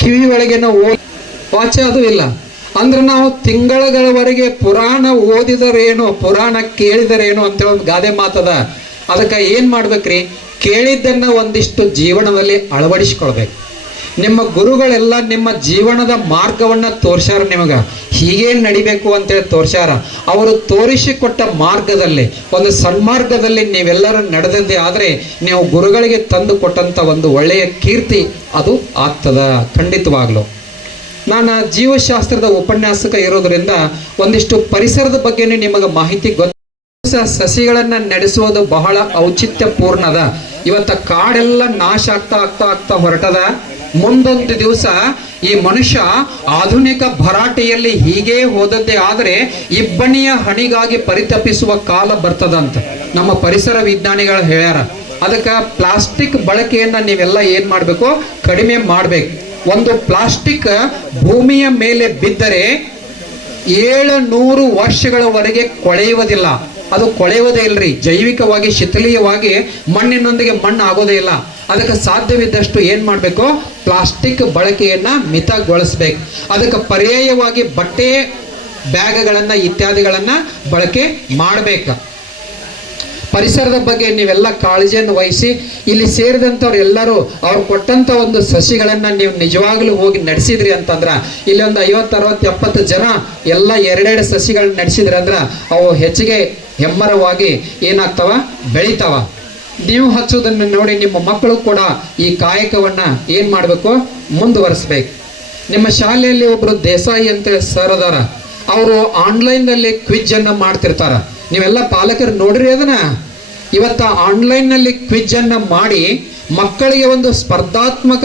ಕಿವಿ ಒಳಗೇನೋ ವಾಚ್ ಅದು ಇಲ್ಲ ಅಂದ್ರೆ ನಾವು ತಿಂಗಳಗಳವರೆಗೆ ಪುರಾಣ ಓದಿದರೇನು, ಪುರಾಣ ಕೇಳಿದರೇನು ಅಂತೇಳಿ ಒಂದು ಗಾದೆ ಮಾತದ. ಅದಕ್ಕೆ ಏನು ಮಾಡ್ಬೇಕ್ರಿ, ಕೇಳಿದ್ದನ್ನ ಒಂದಿಷ್ಟು ಜೀವನದಲ್ಲಿ ಅಳವಡಿಸ್ಕೊಳ್ಬೇಕು. ನಿಮ್ಮ ಗುರುಗಳೆಲ್ಲ ನಿಮ್ಮ ಜೀವನದ ಮಾರ್ಗವನ್ನ ತೋರ್ಸ್ಯಾರ. ನಿಮಗೆ ಹೀಗೆ ನಡಿಬೇಕು ಅಂತೇಳಿ ತೋರ್ಸ್ಯಾರ. ಅವರು ತೋರಿಸಿಕೊಟ್ಟ ಮಾರ್ಗದಲ್ಲಿ, ಒಂದು ಸನ್ಮಾರ್ಗದಲ್ಲಿ ನೀವೆಲ್ಲರೂ ನಡೆದದ್ದೇ ಆದರೆ ನೀವು ಗುರುಗಳಿಗೆ ತಂದು ಕೊಟ್ಟಂತ ಒಂದು ಒಳ್ಳೆಯ ಕೀರ್ತಿ ಅದು ಆಗ್ತದ ಖಂಡಿತವಾಗ್ಲು. ನಾನು ಜೀವಶಾಸ್ತ್ರದ ಉಪನ್ಯಾಸಕ ಇರೋದ್ರಿಂದ ಒಂದಿಷ್ಟು ಪರಿಸರದ ಬಗ್ಗೆನೇ ನಿಮಗೆ ಮಾಹಿತಿ ಗೊತ್ತ. ಸಸಿಗಳನ್ನ ನಡೆಸುವುದು ಬಹಳ ಔಚಿತ್ಯಪೂರ್ಣದ. ಇವತ್ತ ಕಾಡೆಲ್ಲ ನಾಶ ಆಗ್ತಾ ಹೊರಟದ. ಮುಂದೊಂದು ದಿವಸ ಈ ಮನುಷ್ಯ ಆಧುನಿಕ ಭರಾಟೆಯಲ್ಲಿ ಹೀಗೆ ಹೋದದ್ದೇ ಆದರೆ ಇಬ್ಬನಿಯ ಹಣಿಗಾಗಿ ಪರಿತಪಿಸುವ ಕಾಲ ಬರ್ತದಂತ ನಮ್ಮ ಪರಿಸರ ವಿಜ್ಞಾನಿಗಳು ಹೇಳ್ಯಾರ. ಅದಕ್ಕೆ ಪ್ಲಾಸ್ಟಿಕ್ ಬಳಕೆಯನ್ನ ನೀವೆಲ್ಲ ಏನ್ ಮಾಡ್ಬೇಕು, ಕಡಿಮೆ ಮಾಡ್ಬೇಕು. ಒಂದು ಪ್ಲಾಸ್ಟಿಕ್ ಭೂಮಿಯ ಮೇಲೆ ಬಿದ್ದರೆ 700 ವರ್ಷಗಳವರೆಗೆ ಕೊಳೆಯುವುದಿಲ್ಲ. ಅದು ಕೊಳೆಯುವುದೇ ಇಲ್ರಿ, ಜೈವಿಕವಾಗಿ ಶಿಥಿಲೀಯವಾಗಿ ಮಣ್ಣಿನೊಂದಿಗೆ ಮಣ್ಣು ಆಗೋದೇ ಇಲ್ಲ. ಅದಕ್ಕೆ ಸಾಧ್ಯವಿದ್ದಷ್ಟು ಏನ್ ಮಾಡಬೇಕು, ಪ್ಲಾಸ್ಟಿಕ್ ಬಳಕೆಯನ್ನ ಮಿತಗೊಳಿಸ್ಬೇಕು. ಅದಕ್ಕೆ ಪರ್ಯಾಯವಾಗಿ ಬಟ್ಟೆ ಬ್ಯಾಗ್ಗಳನ್ನ ಇತ್ಯಾದಿಗಳನ್ನ ಬಳಕೆ ಮಾಡಬೇಕು. ಪರಿಸರದ ಬಗ್ಗೆ ನೀವೆಲ್ಲ ಕಾಳಜಿಯನ್ನು ವಹಿಸಿ ಇಲ್ಲಿ ಸೇರಿದಂಥವ್ರು ಎಲ್ಲರೂ ಅವ್ರು ಕೊಟ್ಟಂತ ಒಂದು ಸಸಿಗಳನ್ನ ನೀವು ನಿಜವಾಗ್ಲೂ ಹೋಗಿ ನಡೆಸಿದ್ರಿ ಅಂತಂದ್ರ ಇಲ್ಲಿ ಒಂದು 50, 60, 70 ಜನ ಎಲ್ಲ 2 ಸಸಿಗಳನ್ನ ನಡೆಸಿದ್ರಿ ಅಂದ್ರ ಅವು ಹೆಚ್ಚಿಗೆ ಹೆಮ್ಮರವಾಗಿ ಏನಾಗ್ತಾವ, ಬೆಳಿತಾವ. ನೀವು ಹಚ್ಚೋದನ್ನು ನೋಡಿ ನಿಮ್ಮ ಮಕ್ಕಳು ಕೂಡ ಈ ಕಾಯಕವನ್ನ ಏನ್ ಮಾಡ್ಬೇಕು, ಮುಂದುವರಿಸ್ಬೇಕು. ನಿಮ್ಮ ಶಾಲೆಯಲ್ಲಿ ಒಬ್ರು ದೇಸಾಯಿ ಅಂತ ಸರ್ ಅದಾರ. ಅವರು ಆನ್ಲೈನ್ನಲ್ಲಿ ಕ್ವಿಜ್ ಅನ್ನ ಮಾಡ್ತಿರ್ತಾರ. ನೀವೆಲ್ಲ ಪಾಲಕರು ನೋಡ್ರಿ ಅದನ್ನ. ಇವತ್ತ ಆನ್ಲೈನ್ ನಲ್ಲಿ ಕ್ವಿಜ್ ಅನ್ನ ಮಾಡಿ ಮಕ್ಕಳಿಗೆ ಒಂದು ಸ್ಪರ್ಧಾತ್ಮಕ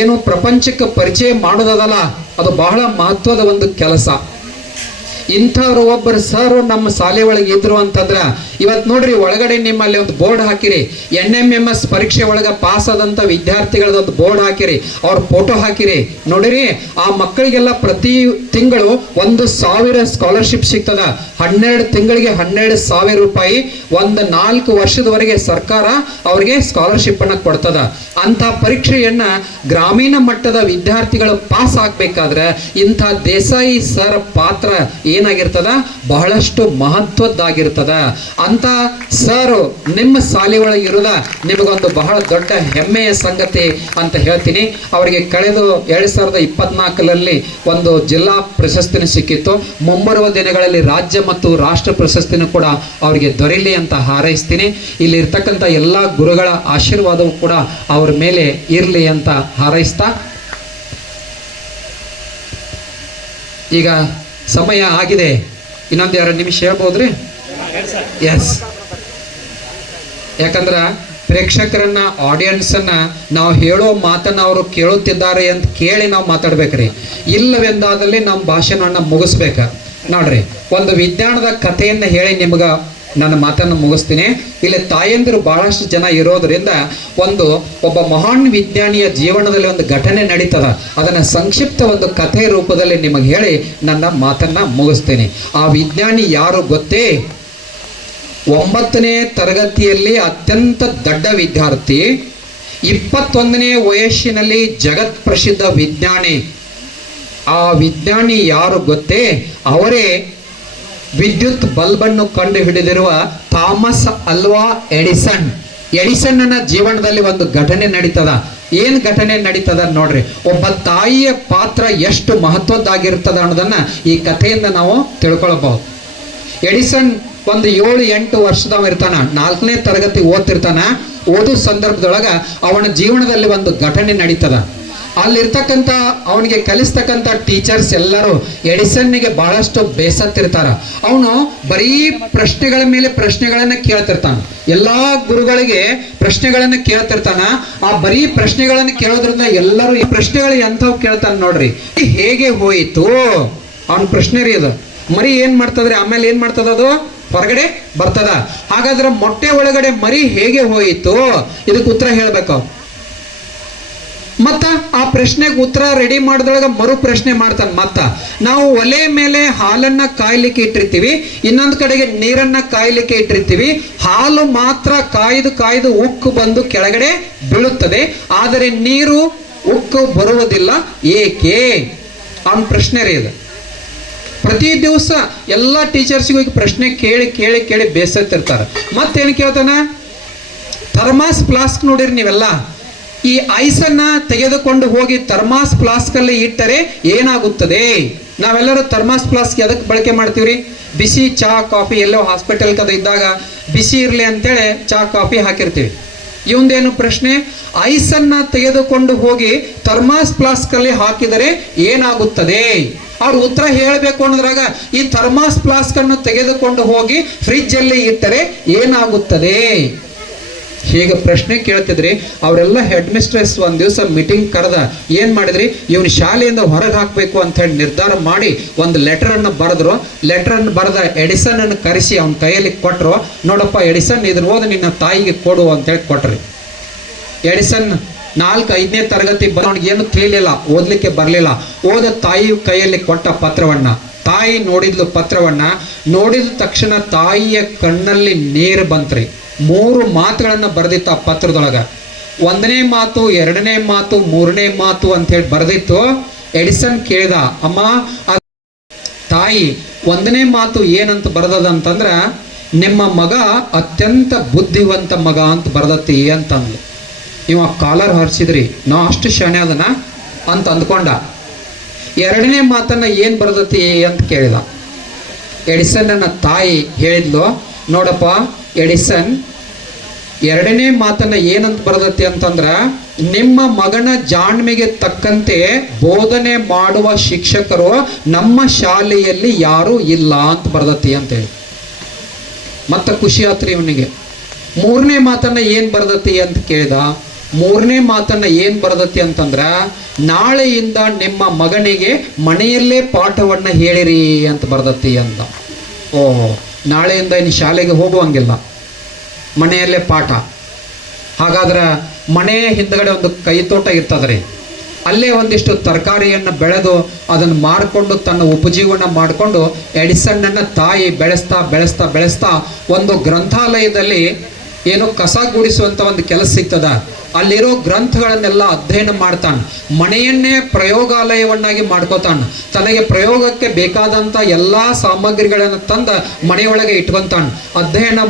ಏನು ಪ್ರಪಂಚಕ್ಕೆ ಪರಿಚಯ ಮಾಡೋದಲ್ಲ, ಅದು ಬಹಳ ಮಹತ್ವದ ಒಂದು ಕೆಲಸ. ಇಂಥವ್ರು ಒಬ್ಬರು ಸರ್ ನಮ್ಮ ಶಾಲೆ ಒಳಗೆ ಇದ್ರು ಅಂತಂದ್ರ ಇವತ್ತು ನೋಡ್ರಿ ಒಳಗಡೆ ನಿಮ್ಮಲ್ಲಿ ಒಂದು ಬೋರ್ಡ್ ಹಾಕಿರಿ. NMMS ಪರೀಕ್ಷೆ ಒಳಗ ಪಾಸ್ ಆದಂತ ವಿದ್ಯಾರ್ಥಿಗಳದೊಂದು ಬೋರ್ಡ್ ಹಾಕಿರಿ, ಅವ್ರ ಫೋಟೋ ಹಾಕಿರಿ. ನೋಡಿರಿ ಆ ಮಕ್ಕಳಿಗೆಲ್ಲ ಪ್ರತಿ ತಿಂಗಳು 1,000 ಸ್ಕಾಲರ್ಶಿಪ್ ಸಿಗ್ತದ. 12 ತಿಂಗಳಿಗೆ 12,000 ರೂಪಾಯಿ. ಒಂದು 4 ವರ್ಷದವರೆಗೆ ಸರ್ಕಾರ ಅವ್ರಿಗೆ ಸ್ಕಾಲರ್ಶಿಪ್ ಅನ್ನ ಕೊಡ್ತದ. ಅಂತ ಪರೀಕ್ಷೆಯನ್ನ ಗ್ರಾಮೀಣ ಮಟ್ಟದ ವಿದ್ಯಾರ್ಥಿಗಳು ಪಾಸ್ ಆಗ್ಬೇಕಾದ್ರೆ ಇಂಥ ದೇಸಾಯಿ ಸರ್ ಪಾತ್ರ ಏನಾಗಿರ್ತದ, ಬಹಳಷ್ಟು ಮಹತ್ವದ್ದಾಗಿರ್ತದ. ಅಂತ ಸರ್ ನಿಮ್ಮ ಶಾಲೆ ಒಳಗೆ ಇರೋದ ನಿಮಗೊಂದು ಬಹಳ ದೊಡ್ಡ ಹೆಮ್ಮೆಯ ಸಂಗತಿ ಅಂತ ಹೇಳ್ತೀನಿ. ಅವರಿಗೆ ಕಳೆದು 2024ರಲ್ಲಿ ಒಂದು ಜಿಲ್ಲಾ ಪ್ರಶಸ್ತಿನೂ ಸಿಕ್ಕಿತ್ತು. ಮುಂಬರುವ ದಿನಗಳಲ್ಲಿ ರಾಜ್ಯ ಮತ್ತು ರಾಷ್ಟ್ರ ಪ್ರಶಸ್ತಿನೂ ಕೂಡ ಅವರಿಗೆ ದೊರೆಯಲಿ ಅಂತ ಹಾರೈಸ್ತೀನಿ. ಇಲ್ಲಿ ಇರ್ತಕ್ಕಂಥ ಎಲ್ಲ ಗುರುಗಳ ಆಶೀರ್ವಾದವೂ ಕೂಡ ಅವ್ರ ಮೇಲೆ ಇರಲಿ ಅಂತ ಹಾರೈಸ್ತಾ, ಈಗ ಸಮಯ ಆಗಿದೆ. ಇನ್ನೊಂದು 2 ನಿಮಿಷ ಹೇಳ್ಬೋದ್ರಿ? ಎಸ್. ಯಾಕಂದ್ರ ಪ್ರೇಕ್ಷಕರನ್ನ, ಆಡಿಯನ್ಸ್ ಅನ್ನ ನಾವು ಹೇಳೋ ಮಾತನ್ನ ಅವರು ಕೇಳುತ್ತಿದ್ದಾರೆ ಅಂತ ಕೇಳಿ ನಾವು ಮಾತಾಡ್ಬೇಕ್ರಿ. ಇಲ್ಲವೆಂದಾದಲ್ಲಿ ನಮ್ಮ ಭಾಷಣವನ್ನ ಮುಗಿಸ್ಬೇಕ. ನೋಡ್ರಿ, ಒಂದು ವಿಜ್ಞಾನದ ಕಥೆಯನ್ನ ಹೇಳಿ ನಿಮ್ಗ ನನ್ನ ಮಾತನ್ನು ಮುಗಿಸ್ತೀನಿ. ಇಲ್ಲಿ ತಾಯಂದಿರು ಬಹಳಷ್ಟು ಜನ ಇರೋದ್ರಿಂದ ಒಬ್ಬ ಮಹಾನ್ ವಿಜ್ಞಾನಿಯ ಜೀವನದಲ್ಲಿ ಒಂದು ಘಟನೆ ನಡೀತದ, ಅದನ್ನು ಸಂಕ್ಷಿಪ್ತ ಒಂದು ಕಥೆ ರೂಪದಲ್ಲಿ ನಿಮಗೆ ಹೇಳಿ ನನ್ನ ಮಾತನ್ನ ಮುಗಿಸ್ತೀನಿ. ಆ ವಿಜ್ಞಾನಿ ಯಾರು ಗೊತ್ತೇ? 9ನೇ ತರಗತಿಯಲ್ಲಿ ಅತ್ಯಂತ ದೊಡ್ಡ ವಿದ್ಯಾರ್ಥಿ, 21ನೇ ವಯಸ್ಸಿನಲ್ಲಿ ಜಗತ್ ಪ್ರಸಿದ್ಧ ವಿಜ್ಞಾನಿ. ಆ ವಿಜ್ಞಾನಿ ಯಾರು ಗೊತ್ತೇ? ಅವರೇ ವಿದ್ಯುತ್ ಬಲ್ಬನ್ನು ಕಂಡು ಹಿಡಿದಿರುವ ಥಾಮಸ್ ಅಲ್ವಾ ಎಡಿಸನ್. ಎಡಿಸನ್ನ ಜೀವನದಲ್ಲಿ ಒಂದು ಘಟನೆ ನಡೀತದ. ಏನು ಘಟನೆ ನಡೀತದ ನೋಡ್ರಿ. ಒಬ್ಬ ತಾಯಿಯ ಪಾತ್ರ ಎಷ್ಟು ಮಹತ್ವದ್ದಾಗಿರ್ತದ ಅನ್ನೋದನ್ನ ಈ ಕಥೆಯಿಂದ ನಾವು ತಿಳ್ಕೊಳ್ಬಹುದು. ಎಡಿಸನ್ ಒಂದು 7-8 ವರ್ಷದವ ಇರ್ತಾನ, 4ನೇ ತರಗತಿ ಓದ್ತಿರ್ತಾನ. ಓದೋ ಸಂದರ್ಭದೊಳಗ ಅವನ ಜೀವನದಲ್ಲಿ ಒಂದು ಘಟನೆ ನಡೀತದ. ಅಲ್ಲಿರ್ತಕ್ಕಂಥ ಅವನಿಗೆ ಕಲಿಸ್ತಕ್ಕಂಥ ಟೀಚರ್ಸ್ ಎಲ್ಲರೂ ಎಡಿಸನ್ನಿಗೆ ಬಹಳಷ್ಟು ಬೇಸತ್ತಿರ್ತಾರ. ಅವನು ಬರೀ ಪ್ರಶ್ನೆಗಳ ಮೇಲೆ ಪ್ರಶ್ನೆಗಳನ್ನ ಕೇಳ್ತಿರ್ತಾನ. ಎಲ್ಲಾ ಗುರುಗಳಿಗೆ ಪ್ರಶ್ನೆಗಳನ್ನ ಕೇಳ್ತಿರ್ತಾನ. ಆ ಬರೀ ಪ್ರಶ್ನೆಗಳನ್ನ ಕೇಳೋದ್ರಿಂದ ಎಲ್ಲರೂ ಈ ಪ್ರಶ್ನೆಗಳು ಎಂಥವು ಕೇಳ್ತಾನ ನೋಡ್ರಿ. ಹೇಗೆ ಹೋಯಿತು ಅವನ ಪ್ರಶ್ನೆ ರೀ ಅದು. ಮರಿ ಏನ್ ಮಾಡ್ತದ್ರಿ, ಆಮೇಲೆ ಏನ್ ಮಾಡ್ತದ ಅದು ಹೊರಗಡೆ ಬರ್ತದ. ಹಾಗಾದ್ರೆ ಮೊಟ್ಟೆ ಒಳಗಡೆ ಮರಿ ಹೇಗೆ ಹೋಯಿತು, ಇದಕ್ಕೆ ಉತ್ತರ ಹೇಳ್ಬೇಕು. ಮತ್ತ ಆ ಪ್ರಶ್ನೆಗೆ ಉತ್ತರ ರೆಡಿ ಮಾಡಿದೊಳಗ ಮರು ಪ್ರಶ್ನೆ ಮಾಡ್ತಾನೆ. ಮತ್ತ ನಾವು ಒಲೆ ಮೇಲೆ ಹಾಲನ್ನ ಕಾಯ್ಲಿಕ್ಕೆ ಇಟ್ಟಿರ್ತೀವಿ, ಇನ್ನೊಂದು ಕಡೆಗೆ ನೀರನ್ನ ಕಾಯ್ಲಿಕ್ಕೆ ಇಟ್ಟಿರ್ತೀವಿ. ಹಾಲು ಮಾತ್ರ ಕಾಯ್ದು ಉಕ್ಕು ಬಂದು ಕೆಳಗಡೆ ಬೀಳುತ್ತದೆ, ಆದರೆ ನೀರು ಉಕ್ಕು ಬರುವುದಿಲ್ಲ, ಏಕೆ? ಅವನ ಪ್ರಶ್ನೆ ರೀ ಇದು. ಪ್ರತಿ ದಿವಸ ಎಲ್ಲ ಟೀಚರ್ಸ್ಗೂ ಈಗ ಪ್ರಶ್ನೆ ಕೇಳಿ ಕೇಳಿ ಕೇಳಿ ಬೇಸತ್ತಿರ್ತಾರೆ. ಮತ್ತೇನು ಕೇಳ್ತಾನ? ಥರ್ಮಾಸ್ ಫ್ಲಾಸ್ಕ್ ನೋಡಿರಿ ನೀವೆಲ್ಲ. ಈ ಐಸನ್ನ ತೆಗೆದುಕೊಂಡು ಹೋಗಿ ಥರ್ಮಾಸ್ ಫ್ಲಾಸ್ಕಲ್ಲಿ ಇಟ್ಟರೆ ಏನಾಗುತ್ತದೆ? ನಾವೆಲ್ಲರೂ ಥರ್ಮಾಸ್ ಫ್ಲಾಸ್ಕ್ ಎದಕ್ಕೆ ಬಳಕೆ ಮಾಡ್ತೀವ್ರಿ? ಬಿಸಿ ಚಹಾ ಕಾಫಿ, ಎಲ್ಲೋ ಹಾಸ್ಪಿಟಲ್ ಕದ ಇದ್ದಾಗ ಬಿಸಿ ಇರಲಿ ಅಂತೇಳಿ ಚಹಾ ಕಾಫಿ ಹಾಕಿರ್ತೀವಿ. ಇವಂದೇನು ಪ್ರಶ್ನೆ? ಐಸನ್ನ ತೆಗೆದುಕೊಂಡು ಹೋಗಿ ಥರ್ಮಾಸ್ ಫ್ಲಾಸ್ಕಲ್ಲಿ ಹಾಕಿದರೆ ಏನಾಗುತ್ತದೆ? ಅವ್ರು ಉತ್ತರ ಹೇಳಬೇಕು ಅನ್ನೋದ್ರಾಗ ಈ ಥರ್ಮಾಸ್ ಫ್ಲಾಸ್ಕ್ ಅನ್ನು ತೆಗೆದುಕೊಂಡು ಹೋಗಿ ಫ್ರಿಜ್ ಅಲ್ಲಿ ಇಟ್ಟರೆ ಏನಾಗುತ್ತದೆ? ಹೀಗೆ ಪ್ರಶ್ನೆ ಕೇಳ್ತಿದ್ರಿ. ಅವರೆಲ್ಲ ಹೆಡ್ ಮಿಸ್ಟ್ರೆಸ್ ಒಂದ್ ದಿವಸ ಮೀಟಿಂಗ್ ಕರೆದ ಏನ್ ಮಾಡಿದ್ರಿ, ಇವನ್ ಶಾಲೆಯಿಂದ ಹೊರಗೆ ಹಾಕ್ಬೇಕು ಅಂತ ಹೇಳಿ ನಿರ್ಧಾರ ಮಾಡಿ ಒಂದು ಲೆಟರ್ ಅನ್ನು ಬರೆದ್ರು. ಲೆಟರ್ ಅನ್ನು ಬರೆದ ಎಡಿಸನ್ ಅನ್ನು ಕರೆಸಿ ಅವನ ಕೈಯಲ್ಲಿ ಕೊಟ್ಟರು. ನೋಡಪ್ಪ ಎಡಿಸನ್, ಇದನ್ನ ಓದಿ ನಿನ್ನ ತಾಯಿಗೆ ಕೊಡು ಅಂತೇಳಿ ಕೊಟ್ರಿ. ಎಡಿಸನ್ 4-5ನೇ ತರಗತಿ ಅವನಿಗೆ ಏನು ತಿಳಿಲಿಲ್ಲ, ಓದ್ಲಿಕ್ಕೆ ಬರಲಿಲ್ಲ. ಓದ ತಾಯಿ ಕೈಯಲ್ಲಿ ಕೊಟ್ಟ ಪತ್ರವನ್ನ ತಾಯಿ ನೋಡಿದ್ಲು. ಪತ್ರವನ್ನ ನೋಡಿದ ತಕ್ಷಣ ತಾಯಿಯ ಕಣ್ಣಲ್ಲಿ ನೀರು ಬಂತ್ರಿ. 3 ಮಾತುಗಳನ್ನ ಬರೆದಿತ್ತು ಆ ಪತ್ರದೊಳಗ. 1ನೇ ಮಾತು, 2ನೇ ಮಾತು, 3ನೇ ಮಾತು ಅಂತ ಹೇಳಿ ಬರೆದಿತ್ತು. ಎಡಿಸನ್ ಕೇಳ್ದ, ಅಮ್ಮ ತಾಯಿ 1ನೇ ಮಾತು ಏನಂತ ಬರೆದದ ಅಂತಂದ್ರ, ನಿಮ್ಮ ಮಗ ಅತ್ಯಂತ ಬುದ್ಧಿವಂತ ಮಗ ಅಂತ ಬರೆದತ್ತಿ ಅಂತಂದ್ಲು. ಇವ ಕಾಲರ್ ಹರಿಸಿದ್ರಿ, ನಾ ಅಷ್ಟು ಶಾಣೆ ಅದನ ಅಂತ ಅಂದ್ಕೊಂಡ. 2ನೇ ಮಾತನ್ನ ಏನ್ ಬರೆದತಿ ಅಂತ ಕೇಳಿದ. ಎಡಿಸನ್ನ ತಾಯಿ ಹೇಳಿದ್ಲು, ನೋಡಪ್ಪ ಎಡಿಸನ್, 2ನೇ ಮಾತನ್ನ ಏನಂತ ಬರೆದತಿ ಅಂತಂದ್ರ, ನಿಮ್ಮ ಮಗನ ಜಾಣ್ಮೆಗೆ ತಕ್ಕಂತೆ ಬೋಧನೆ ಮಾಡುವ ಶಿಕ್ಷಕರು ನಮ್ಮ ಶಾಲೆಯಲ್ಲಿ ಯಾರೂ ಇಲ್ಲ ಅಂತ ಬರೆದತಿ ಅಂತೇಳಿ. ಮತ್ತ ಖುಷಿ ಆತ್ರಿ ಇವನಿಗೆ. 3ನೇ ಮಾತನ್ನ ಏನ್ ಬರೆದತಿ ಅಂತ ಕೇಳಿದ. 3ನೇ ಮಾತನ್ನ ಏನ್ ಬರೆದತಿ ಅಂತಂದ್ರ, ನಾಳೆಯಿಂದ ನಿಮ್ಮ ಮಗನಿಗೆ ಮನೆಯಲ್ಲೇ ಪಾಠವನ್ನ ಹೇಳಿರಿ ಅಂತ ಬರೆದತಿ ಅಂತ. ಓಹೋ, ನಾಳೆಯಿಂದ ಇನ್ನು ಶಾಲೆಗೆ ಹೋಗುವಂಗಿಲ್ಲ, ಮನೆಯಲ್ಲೇ ಪಾಠ. ಹಾಗಾದ್ರೆ ಮನೆಯ ಹಿಂದ್ಗಡೆ ಒಂದು ಕೈತೋಟ ಇರ್ತದ್ರಿ. ಅಲ್ಲೇ ಒಂದಿಷ್ಟು ತರಕಾರಿಯನ್ನು ಬೆಳೆದು ಅದನ್ನು ಮಾರ್ಕೊಂಡು ತನ್ನ ಉಪಜೀವನ ಮಾಡಿಕೊಂಡು ಎಡಿಸನ್ನನ್ನ ತಾಯಿ ಬೆಳೆಸ್ತಾ ಬೆಳೆಸ್ತಾ ಬೆಳೆಸ್ತಾ ಒಂದು ಗ್ರಂಥಾಲಯದಲ್ಲಿ ಏನೋ ಕಸ ಗುಡಿಸುವಂತ ಒಂದು ಕೆಲಸ ಸಿಗ್ತದ. ಅಲ್ಲಿರೋ ಗ್ರಂಥಗಳನ್ನೆಲ್ಲ ಅಧ್ಯಯನ ಮಾಡ್ತಾನೆ. ಮನೆಯನ್ನೇ ಪ್ರಯೋಗಾಲಯವನ್ನಾಗಿ ಮಾಡ್ಕೋತಾನ. ತನಗೆ ಪ್ರಯೋಗಕ್ಕೆ ಬೇಕಾದಂಥ ಎಲ್ಲ ಸಾಮಗ್ರಿಗಳನ್ನು ತಂದ ಮನೆಯೊಳಗೆ ಇಟ್ಕೊಂತಾನ. ಅಧ್ಯಯನ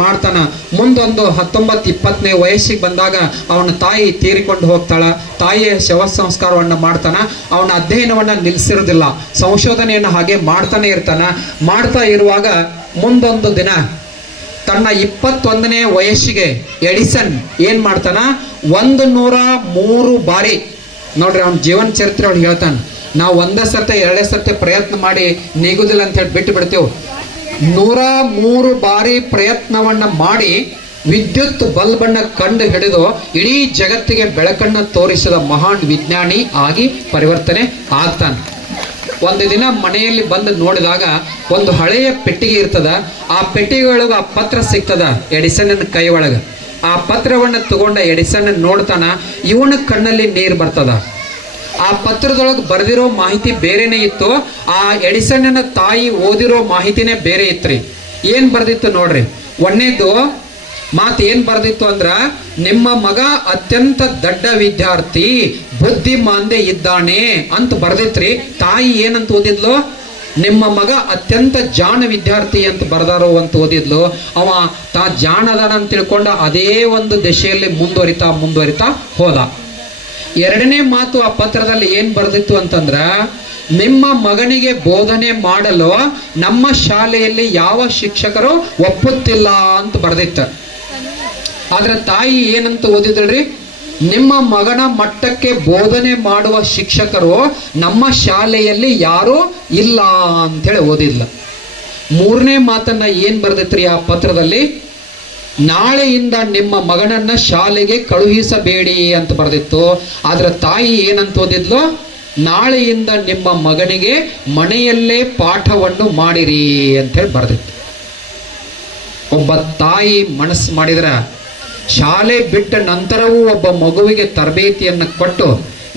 ಮಾಡ್ತಾನ ಮುಂದೊಂದು 19-20ನೇ ವಯಸ್ಸಿಗೆ ಬಂದಾಗ ಅವನ ತಾಯಿ ತೀರಿಕೊಂಡು ಹೋಗ್ತಾಳ. ತಾಯಿಯ ಶವ ಸಂಸ್ಕಾರವನ್ನು ಮಾಡ್ತಾನ. ಅವನ ಅಧ್ಯಯನವನ್ನ ನಿಲ್ಲಿಸಿರೋದಿಲ್ಲ, ಸಂಶೋಧನೆಯನ್ನು ಹಾಗೆ ಮಾಡ್ತಾನೆ ಇರ್ತಾನ. ಮಾಡ್ತಾ ಇರುವಾಗ ಮುಂದೊಂದು ದಿನ ತನ್ನ 21ನೇ ವಯಸ್ಸಿಗೆ ಎಡಿಸನ್ ಏನ್ ಮಾಡ್ತಾನ, 103 ಬಾರಿ ನೋಡ್ರಿ ಅವನ ಜೀವನ ಚರಿತ್ರೆ ಅವ್ನು ಹೇಳ್ತಾನೆ. ನಾವು 1 ಸರ್ತಿ 2 ಸರ್ತಿ ಪ್ರಯತ್ನ ಮಾಡಿ ನೀಗುದಿಲ್ಲ ಅಂತ ಹೇಳಿ ಬಿಟ್ಟು ಬಿಡ್ತೇವೆ. 103 ಬಾರಿ ಪ್ರಯತ್ನವನ್ನ ಮಾಡಿ ವಿದ್ಯುತ್ ಬಲ್ಬನ್ನ ಕಂಡು ಹಿಡಿದು ಇಡೀ ಜಗತ್ತಿಗೆ ಬೆಳಕನ್ನು ತೋರಿಸಿದ ಮಹಾನ್ ವಿಜ್ಞಾನಿ ಆಗಿ ಪರಿವರ್ತನೆ ಆಗ್ತಾನೆ. ಒಂದು ದಿನ ಮನೆಯಲ್ಲಿ ಬಂದು ನೋಡಿದಾಗ ಒಂದು ಹಳೆಯ ಪೆಟ್ಟಿಗೆ ಇರ್ತದ. ಆ ಪೆಟ್ಟಿಗೆ ಒಳಗೆ ಆ ಪತ್ರ ಸಿಗ್ತದ ಎಡಿಸನ್ನ ಕೈ ಒಳಗೆ. ಆ ಪತ್ರವನ್ನು ತಗೊಂಡ ಎಡಿಸನ್ ನೋಡ್ತಾನ, ಇವನ ಕಣ್ಣಲ್ಲಿ ನೀರು ಬರ್ತದ. ಆ ಪತ್ರದೊಳಗೆ ಬರೆದಿರೋ ಮಾಹಿತಿ ಬೇರೆನೇ ಇತ್ತು, ಆ ಎಡಿಸನ್ನ ತಾಯಿ ಓದಿರೋ ಮಾಹಿತಿನೇ ಬೇರೆ ಇತ್ರಿ. ಏನು ಬರೆದಿತ್ತು ನೋಡ್ರಿ. ಒಂದೇದು ಮಾತು ಏನು ಬರೆದಿತ್ತು ಅಂದ್ರ, ನಿಮ್ಮ ಮಗ ಅತ್ಯಂತ ದೊಡ್ಡ ವಿದ್ಯಾರ್ಥಿ, ಬುದ್ಧಿಮಾಂದ್ಯ ಇದ್ದಾನೆ ಅಂತ ಬರೆದಿತ್ರಿ. ತಾಯಿ ಏನಂತ ಓದಿದ್ಲು, ನಿಮ್ಮ ಮಗ ಅತ್ಯಂತ ಜಾಣ ವಿದ್ಯಾರ್ಥಿ ಅಂತ ಬರೆದಾರೋ ಅಂತ ಓದಿದ್ಲು. ಅವ ತಾ ಜಾಣ ಅದಾನ ಅಂತ ತಿಳ್ಕೊಂಡ ಅದೇ ಒಂದು ದಿಶೆಯಲ್ಲಿ ಮುಂದುವರಿತಾ ಹೋದ. ಎರಡನೇ ಮಾತು ಆ ಪತ್ರದಲ್ಲಿ ಏನು ಬರೆದಿತ್ತು ಅಂತಂದ್ರ, ನಿಮ್ಮ ಮಗನಿಗೆ ಬೋಧನೆ ಮಾಡಲು ನಮ್ಮ ಶಾಲೆಯಲ್ಲಿ ಯಾವ ಶಿಕ್ಷಕರು ಒಪ್ಪುತ್ತಿಲ್ಲ ಅಂತ ಬರೆದಿತ್ತು. ಆದ್ರೆ ತಾಯಿ ಏನಂತ ಓದಿದಳ್ರಿ, ನಿಮ್ಮ ಮಗನ ಮಟ್ಟಕ್ಕೆ ಬೋಧನೆ ಮಾಡುವ ಶಿಕ್ಷಕರು ನಮ್ಮ ಶಾಲೆಯಲ್ಲಿ ಯಾರೂ ಇಲ್ಲ ಅಂತೇಳಿ ಓದಿಲ್ಲ. ಮೂರನೇ ಮಾತನ್ನ ಏನ್ ಬರೆದಿತ್ರಿ ಆ ಪತ್ರದಲ್ಲಿ, ನಾಳೆಯಿಂದ ನಿಮ್ಮ ಮಗನನ್ನ ಶಾಲೆಗೆ ಕಳುಹಿಸಬೇಡಿ ಅಂತ ಬರೆದಿತ್ತು. ಆದ್ರೆ ತಾಯಿ ಏನಂತ ಓದಿದ್ಲು, ನಾಳೆಯಿಂದ ನಿಮ್ಮ ಮಗನಿಗೆ ಮನೆಯಲ್ಲೇ ಪಾಠವನ್ನು ಮಾಡಿರಿ ಅಂತೇಳಿ ಬರೆದಿತ್ತು. ಒಬ್ಬ ತಾಯಿ ಮನಸ್ಸು ಮಾಡಿದ್ರ ಶಾಲೆ ಬಿಟ್ಟ ನಂತರವೂ ಒಬ್ಬ ಮಗುವಿಗೆ ತರಬೇತಿಯನ್ನು ಕೊಟ್ಟು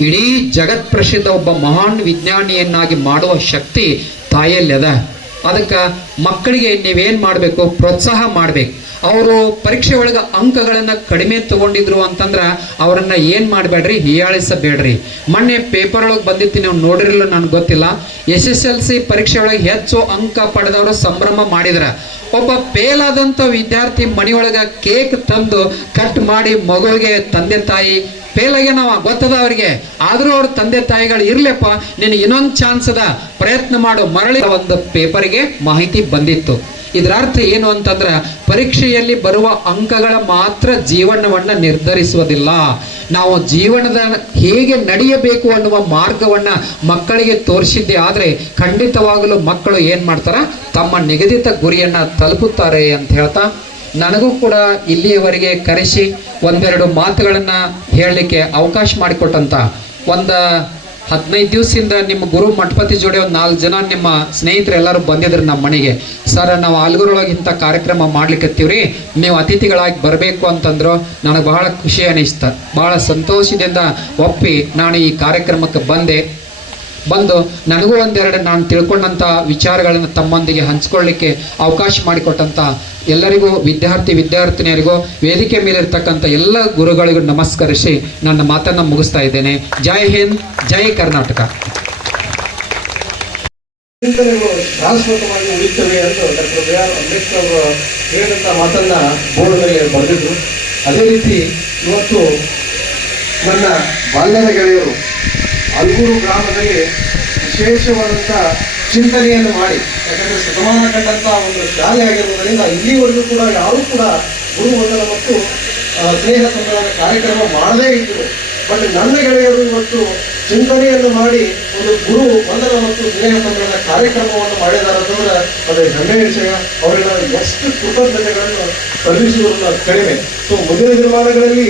ಇಡೀ ಜಗತ್ ಪ್ರಸಿದ್ಧ ಒಬ್ಬ ಮಹಾನ್ ವಿಜ್ಞಾನಿಯನ್ನಾಗಿ ಮಾಡುವ ಶಕ್ತಿ ತಾಯಿಯಲ್ಲಿ ಅದ. ಅದಕ್ಕೆ ಮಕ್ಕಳಿಗೆ ನೀವೇನು ಮಾಡಬೇಕು, ಪ್ರೋತ್ಸಾಹ ಮಾಡಬೇಕು. ಅವರು ಪರೀಕ್ಷೆ ಒಳಗೆ ಅಂಕಗಳನ್ನು ಕಡಿಮೆ ತಗೊಂಡಿದ್ರು ಅಂತಂದ್ರೆ ಅವರನ್ನ ಏನು ಮಾಡಬೇಡ್ರಿ, ಹೀಯಾಳಿಸಬೇಡ್ರಿ. ಮೊನ್ನೆ ಪೇಪರ್ ಒಳಗೆ ಬಂದಿತ್ತು, ನೀವು ನೋಡಿರಲಿಲ್ಲ ನನಗೆ ಗೊತ್ತಿಲ್ಲ. SSLC ಪರೀಕ್ಷೆ ಒಳಗೆ ಹೆಚ್ಚು ಅಂಕ ಪಡೆದವರು ಸಂಭ್ರಮ ಮಾಡಿದ್ರ. ಒಬ್ಬ ಫೇಲ್ ಆದಂಥ ವಿದ್ಯಾರ್ಥಿ ಮನೆಯೊಳಗೆ ಕೇಕ್ ತಂದು ಕಟ್ ಮಾಡಿ ಮಗುವಿಗೆ ತಂದೆ ತಾಯಿ ಫೇಲ್ ಆಗ್ಯ ನಾವು ಗೊತ್ತದ ಅವರಿಗೆ, ಆದರೂ ಅವ್ರ ತಂದೆ ತಾಯಿಗಳು ಇರ್ಲಪ್ಪ ನಿನಗೆ ಇನ್ನೊಂದು ಚಾನ್ಸ್ ಅದ, ಪ್ರಯತ್ನ ಮಾಡು, ಮರಳಿ ಒಂದು ಪೇಪರಿಗೆ ಮಾಹಿತಿ ಬಂದಿತ್ತು. ಇದರ ಅರ್ಥ ಏನು ಅಂತಂದ್ರೆ, ಪರೀಕ್ಷೆಯಲ್ಲಿ ಬರುವ ಅಂಕಗಳ ಮಾತ್ರ ಜೀವನವನ್ನು ನಿರ್ಧರಿಸುವುದಿಲ್ಲ. ನಾವು ಜೀವನದ ಹೇಗೆ ನಡೆಯಬೇಕು ಅನ್ನುವ ಮಾರ್ಗವನ್ನು ಮಕ್ಕಳಿಗೆ ತೋರಿಸಿದ್ದೆ ಆದರೆ ಖಂಡಿತವಾಗಲೂ ಮಕ್ಕಳು ಏನು ಮಾಡ್ತಾರ, ತಮ್ಮ ನಿಗದಿತ ಗುರಿಯನ್ನು ತಲುಪುತ್ತಾರೆ ಅಂತ ಹೇಳ್ತಾ, ನನಗೂ ಕೂಡ ಇಲ್ಲಿಯವರೆಗೆ ಕರೆಸಿ ಒಂದೆರಡು ಮಾತುಗಳನ್ನು ಹೇಳಲಿಕ್ಕೆ ಅವಕಾಶ ಮಾಡಿಕೊಟ್ಟಂತ ಒಂದು 15 ದಿವಸದಿಂದ ನಿಮ್ಮ ಗುರು ಮಠಪತಿ ಜೋಡಿ ಒಂದು 4 ಜನ ನಿಮ್ಮ ಸ್ನೇಹಿತರು ಎಲ್ಲರೂ ಬಂದಿದ್ರು ನಮ್ಮ ಮನೆಗೆ. ಸರ್, ನಾವು ಆಲ್ಗೂರೊಳಗೆ ಇಂಥ ಕಾರ್ಯಕ್ರಮ ಮಾಡ್ಲಿಕ್ಕತ್ತೀವ್ರಿ, ನೀವು ಅತಿಥಿಗಳಾಗಿ ಬರಬೇಕು ಅಂತಂದ್ರು. ನನಗೆ ಬಹಳ ಖುಷಿ ಅನಿಸ್ತ, ಬಹಳ ಸಂತೋಷದಿಂದ ಒಪ್ಪಿ ನಾನು ಈ ಕಾರ್ಯಕ್ರಮಕ್ಕೆ ಬಂದು ನನಗೂ ಒಂದೆರಡು ನಾನು ತಿಳ್ಕೊಂಡಂಥ ವಿಚಾರಗಳನ್ನು ತಮ್ಮೊಂದಿಗೆ ಹಂಚ್ಕೊಳ್ಳಿಕ್ಕೆ ಅವಕಾಶ ಮಾಡಿಕೊಟ್ಟಂಥ ಎಲ್ಲರಿಗೂ, ವಿದ್ಯಾರ್ಥಿನಿಯರಿಗೂ, ವೇದಿಕೆ ಮೇಲಿರ್ತಕ್ಕಂಥ ಎಲ್ಲ ಗುರುಗಳಿಗೂ ನಮಸ್ಕರಿಸಿ ನನ್ನ ಮಾತನ್ನು ಮುಗಿಸ್ತಾ ಇದ್ದೇನೆ. ಜೈ ಹಿಂದ್, ಜೈ ಕರ್ನಾಟಕ. ಚಿಂತನೆಗಳು ಶಾಶ್ವತವಾಗಿ ಉಳಿಯುತ್ತವೆ ಎಂದು ಡಾಕ್ಟರ್ B.R. ಅಂಬೇಡ್ಕರ್ ಅವರು ಹೇಳಿದಂಥ ಮಾತನ್ನ ಬೋರ್ಡ್ ಮೇಲೆ ಬರೆದಿದ್ರು. ಅದೇ ರೀತಿ ಇವತ್ತು ನನ್ನ ಬಾಲ್ಯದ ಗೆಳೆಯರು ಅಲ್ಗೂರು ಗ್ರಾಮದಲ್ಲಿ ವಿಶೇಷವಾದಂಥ ಚಿಂತನೆಯನ್ನು ಮಾಡಿ, ಯಾಕಂದರೆ ಶತಮಾನ ಕಂಡಂಥ ಒಂದು ಶಾಲೆ ಆಗಿರುವುದರಿಂದ ಇಲ್ಲಿವರೆಗೂ ಕೂಡ ಯಾರೂ ಕೂಡ ಗುರು ವಂದನ ಮತ್ತು ಸ್ನೇಹ ಸಂಗ್ರಹದ ಕಾರ್ಯಕ್ರಮ ಮಾಡದೇ ಇದ್ದರು. ಬಟ್ ನನ್ನ ಗೆಳೆಯರು ಇವತ್ತು ಚಿಂತನೆಯನ್ನು ಮಾಡಿ ಒಂದು ಗುರು ವಂದನ ಮತ್ತು ಸ್ನೇಹ ಸಂಗ್ರಹದ ಕಾರ್ಯಕ್ರಮವನ್ನು ಮಾಡಿದ್ದಾರೆ ಅಂತಂದ್ರೆ ಅದು ಹೆಮ್ಮೆಯ ವಿಷಯ. ಅವರಿಗೆ ಎಷ್ಟು ಕೃತಜ್ಞತೆಗಳನ್ನು ಸಲ್ಲಿಸುವುದನ್ನು ಕಡಿಮೆ. ಸೊ ಮುಂದಿನ ದಿನಮಾನಗಳಲ್ಲಿ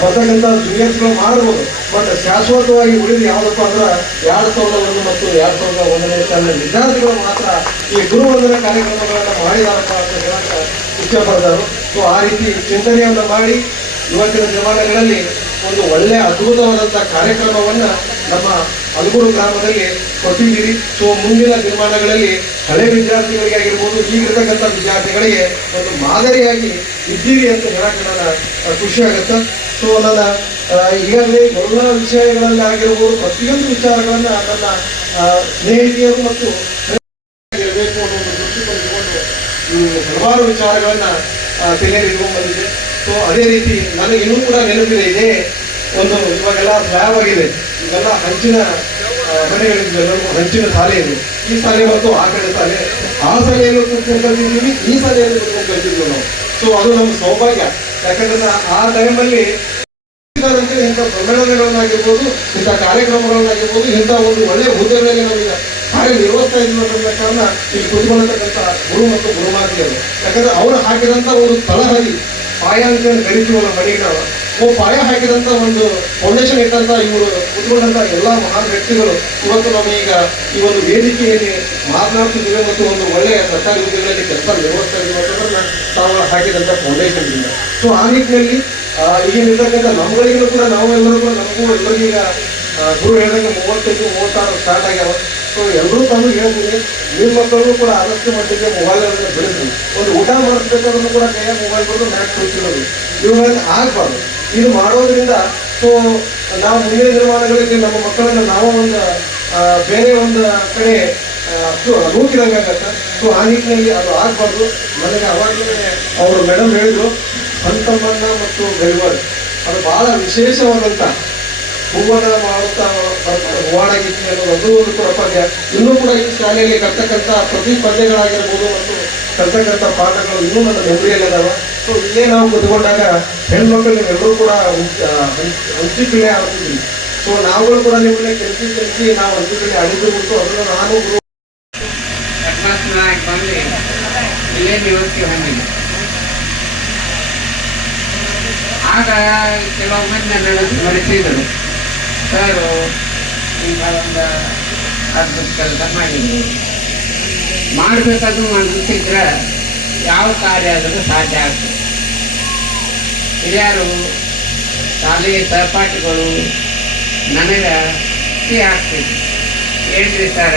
ಬರ್ತಕ್ಕಂಥ ಜೂನಿಯರ್ಸ್ಗಳು ಮಾಡ್ಬೋದು, ಬಟ್ ಶಾಶ್ವತವಾಗಿ ಉಳಿದು ಯಾವುದಪ್ಪ ಅಂದ್ರೆ 2001 ಮತ್ತು 2001ನೇ ಸಾಲಿನ ವಿದ್ಯಾರ್ಥಿಗಳು ಮಾತ್ರ ಈ ಗುರು ವಂದನ ಕಾರ್ಯಕ್ರಮಗಳನ್ನು ಮಾಡಿದಾರಪ್ಪ ಅಂತ ಹೇಳಕ್ಕೆ ಇಷ್ಟಪಡ್ತಾರೆ. ಸೊ ಆ ರೀತಿ ಚಿಂತನೆಯನ್ನು ಮಾಡಿ ಇವತ್ತಿನ ದಿನಮಾನಗಳಲ್ಲಿ ಒಂದು ಒಳ್ಳೆಯ ಅದ್ಭುತವಾದಂಥ ಕಾರ್ಯಕ್ರಮವನ್ನು ನಮ್ಮ ಅಲ್ಗೂರು ಗ್ರಾಮದಲ್ಲಿ ಕೊಟ್ಟಿದ್ದೀರಿ. ಸೊ ಮುಂದಿನ ದಿನಮಾನಗಳಲ್ಲಿ ಹಳೆ ವಿದ್ಯಾರ್ಥಿಗಳಿಗೆ ಆಗಿರ್ಬೋದು, ಈಗಿರ್ತಕ್ಕಂಥ ವಿದ್ಯಾರ್ಥಿಗಳಿಗೆ ಒಂದು ಮಾದರಿಯಾಗಿ ಇದ್ದೀರಿ ಅಂತ ಹೇಳಕ್ಕೆ ನನ್ನ ಖುಷಿ ಆಗುತ್ತೆ. ಸೊ ನನ್ನ ಈಗಾಗಲೇ ಎಲ್ಲ ವಿಷಯಗಳಲ್ಲಿ ಆಗಿರ್ಬೋದು, ಪ್ರತಿಯೊಂದು ವಿಚಾರಗಳನ್ನು ನನ್ನ ಸ್ನೇಹಿತೆಯರು ಮತ್ತು ಇರಬೇಕು ಅನ್ನೋ ಒಂದು ದೃಷ್ಟಿಕೋನ ಹಲವಾರು ವಿಚಾರಗಳನ್ನು ತಲೆಯಲ್ಲಿ ಇಟ್ಕೊಂಡು ಬಂದಿದೆ. ಸೊ ಅದೇ ರೀತಿ ನನಗೆ ಇನ್ನೂ ಕೂಡ ನೆನಪಿದೆ, ಇದೇ ಒಂದು ಇವಾಗೆಲ್ಲ ಸ್ಲ್ಯಾಬ್ ಆಗಿದೆ, ಇವೆಲ್ಲ ಹಂಚಿನ ಮನೆಗಳಿದ್ವೆಲ್ಲ, ಹಂಚಿನ ಶಾಲೆ ಇದೆ. ಈ ಶಾಲೆ ಮತ್ತು ಆ ಕಡೆ ಶಾಲೆ, ಆ ಶಾಲೆಯಲ್ಲೂ ಕೂತ್ಕೊಂಡು ಕಲ್ತಿದ್ದೀವಿ, ಈ ಶಾಲೆಯಲ್ಲೂ ಕೂತ್ಕೊಂಡು ಕಲ್ತಿದ್ವಿ ನಾವು. ಸೊ ಅದು ನಮ್ಮ ಸೌಭಾಗ್ಯ. ಯಾಕಂದ್ರೆ ಆ ಟೈಮಲ್ಲಿ ಇಂಥ ಸಮ್ಮೇಳನಗಳನ್ನಾಗಿರ್ಬೋದು, ಇಂಥ ಕಾರ್ಯಕ್ರಮಗಳನ್ನಾಗಿರ್ಬೋದು, ಇಂಥ ಒಂದು ಒಳ್ಳೆಯ ಹುದ್ದೆಗಳಲ್ಲಿ ನಾವೀಗ ಕಾರ್ಯನಿರ್ವಹಿಸ್ತಾ ಇದ್ದೀವಿ ಅನ್ನೋ ಕಾರಣ ಇಲ್ಲಿ ಕುತ್ಕೊಳ್ಳತಕ್ಕಂಥ ಗುರು ಮತ್ತು ಗುರುಮಾತೆಯರು. ಯಾಕಂದ್ರೆ ಅವರು ಹಾಕಿದಂಥ ಒಂದು ತಳಹದಿ ಪಾಯ ಅಂತ ಕರಿತೀವಲ್ಲ ಮನೆಗೆ ನಾವು ಪಾಯ ಹಾಕಿದಂತ ಒಂದು ಫೌಂಡೇಶನ್ ಇಟ್ಟಂತ ಇವರು ಕುತ್ಕೊಂಡಂತ ಎಲ್ಲಾ ಮಹಾನ್ ವ್ಯಕ್ತಿಗಳು ಇವತ್ತು ನಮೀಗ ಈ ಒಂದು ವೇದಿಕೆಯಲ್ಲಿ ಮಾತನಾಡ್ತಿದ್ದೇವೆ ಮತ್ತು ಒಂದು ಒಳ್ಳೆಯ ಸರ್ಕಾರಿ ಹುದ್ದೆಗಳಲ್ಲಿ ಕೆಲಸ ನಿರ್ವಹಿಸ್ತಾ ಇದ್ದೀವಿ ಅಂತಂದ್ರೆ ತಾವು ಹಾಕಿದಂತ ಫೌಂಡೇಶನ್ ಇಂದ. ಸೊ ಆ ನಿಟ್ಟಿನಲ್ಲಿ ಈಗಿರ್ತಕ್ಕಂಥ ನಮ್ಮಗಳಿಗೂ ಕೂಡ ನಾವೆಲ್ಲರೂ ಕೂಡ ನಮಗೂ ಎಲ್ಲರಿಗೀಗ ಗುರು ಹೇಳಿದಾಗ 35-36 ಸ್ಟಾರ್ಟ್ ಆಗ್ಯಾವ. ಸೊ ಎಲ್ಲರೂ ತಮಗೆ ಹೇಳ್ತೀನಿ, ನಿಮ್ಮ ಮಕ್ಕಳು ಕೂಡ ಆದಷ್ಟು ಮಟ್ಟಿಗೆ ಮೊಬೈಲ್ ಬಿಡಿಸ್ರಿ. ಒಂದು ಊಟ ಮಾಡಿಸ್ಬೇಕಾದ್ರೂ ಕೂಡ ಕೈಯಾಗ ಮೊಬೈಲ್ ಬರೋದು ಮ್ಯಾಚ್ ತೋರಿಸಿರೋದು ಇವುಗಳನ್ನ ಆಗ್ಬಾರ್ದು. ಇದು ಮಾಡೋದ್ರಿಂದ ಸೊ ನಾವು ಮುಂದಿನ ದಿನಮಾನಗಳಿಗೆ ನಮ್ಮ ಮಕ್ಕಳನ್ನು ನಾವು ಒಂದು ಬೇರೆ ಒಂದು ಕಡೆ ನೂಕಿದಂಗೆ ಆಗತ್ತೆ. ಸೊ ಆ ನಿಟ್ಟಿನಲ್ಲಿ ಅದು ಆಗ್ಬಾರ್ದು. ನನಗೆ ಅವಾಗಲೇ ಅವರು ಮೇಡಮ್ ಹೇಳಿದ್ರು ಸಂತಮ್ಮನ್ನ ಮತ್ತು ಗೈವಾಡ್ ಅದು ಬಹಳ ವಿಶೇಷವಾದಂಥ ಹೂವನ ಮಾಡುತ್ತಾ ಹೂವಾಡಗೀತೆ ಅನ್ನೋದು ಒಂದು ಕೂಡ ಪದ್ಯ ಇನ್ನೂ ಕೂಡ ಈ ಶಾಲೆಯಲ್ಲಿ ಕರ್ತಕ್ಕಂಥ ಪ್ರತಿ ಪದ್ಯಗಳಾಗಿರ್ಬೋದು ಮತ್ತು ಕರ್ತಕ್ಕಂಥ ಪಾಠಗಳು ಇನ್ನೂ ನನ್ನ ಮೆಮೊರಿಯಲ್ಲಿದ್ದಾವ. ಸೊ ಇಲ್ಲೇ ನಾವು ಕುತ್ಕೊಂಡಾಗ ಹೆಣ್ಮಕ್ಳು ನೀವೆಲ್ಲರೂ ಕೂಡ ಹಂಚಿಪಿಳೆ ಆಡ್ತಿದ್ವಿ. ಸೊ ನಾವುಗಳು ಕೂಡ ನಿಮ್ಮನ್ನೇ ಕೆಲ್ಸಿ ನಾವು ಹಂಚಿಪಿಳೆ ಆಡಿದ್ದು ಬಿಟ್ಟು ಅದನ್ನು ನಾನು ಬಂದು ಇಲ್ಲೇ ನಿವೃತ್ತಿ ಹೊಂದಿದೆ. ಆಗ ಕೆಲವು ಮಂದಿ ನನ್ನನ್ನು ಸ್ಮರಿಸಿದರು, ಸರ್ ಈಗ ಒಂದು ಅದ್ಭುತ ಕೆಲಸ ಮಾಡಿದ್ರು, ಮಾಡಬೇಕಾದ್ರೂ ಅನಿಸಿದ್ರೆ ಯಾವ ಕಾರ್ಯ ಆದರೂ ಸಾಧ್ಯ ಆಗ್ತದೆ. ಹಿರಿಯರು ಶಾಲೆಯ ಸಹಪಾಠಿಗಳು ನನಗೆ ಖುಷಿ ಆಗ್ತೈತಿ. ಏನ್ರಿ ಸರ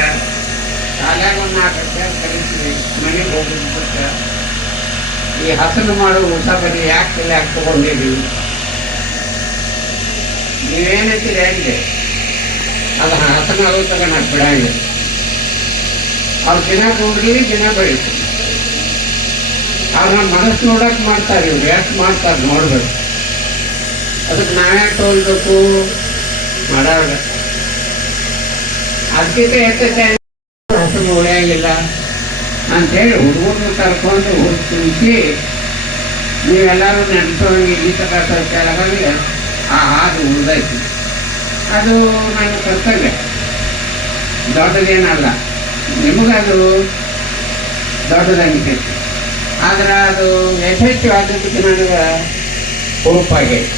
ಶಾಲ್ಯಾಗ ಒಂದು 4 ವರ್ಷ ಕಲಿತೀವಿ, ಮನೆಗೆ ಹೋಗೋದಕ್ಕೆ ಈ ಹಸನು ಮಾಡೋ ಊಟ ಬರೀ ಯಾಕೆ ತಗೊಂಡಿದ್ದೀವಿ, ನೀವೇನಂತೀರಿ ಹೆಂಗೆ ಅದು ಹಸನ ಆಗೋ ತಗೊಂಡು ಬಿಡಂಗಿಲ್ಲ. ಅವ್ರು ದಿನ ನೋಡ್ರಿ ದಿನ ಬೆಳೀತು. ಅವ್ರನ್ನ ಮನಸ್ಸು ನೋಡಕ್ಕೆ ಮಾಡ್ತಾರೆ, ಇವ್ರು ಎಷ್ಟು ಮಾಡ್ತಾರೆ ನೋಡ್ಬೇಕು. ಅದಕ್ಕೆ ನಾವ್ಯಾಕೆ ತೋಲ್ಬೇಕು ಮಾಡೋಣ. ಅದಕ್ಕಿಂತ ಹೆಚ್ಚು ಹಸನು ಉಳಿಯಂಗಿಲ್ಲ ಅಂಥೇಳಿ ಹುಡುಗರನ್ನ ಕರ್ಕೊಂಡು ತುಂಬಿಸಿ ನೀವೆಲ್ಲರೂ ನೆನೆಸೋಂಗೆ ಈ ಥರ ಕೆಳಗೆ ಆ ಹಾದು ಉಳಿದೈತಿ. ಅದು ನನ್ನ ಕರ್ತವ್ಯ, ದೊಡ್ಡದೇನಲ್ಲ. ನಿಮಗದು ದೊಡ್ಡದನ್ನಿಸ್ತೈತಿ, ಆದ್ರೆ ಅದು ಯಶಸ್ವಿಯಾದಕ್ಕೆ ನನಗೆ ಹುರುಪಾಗೈತಿ.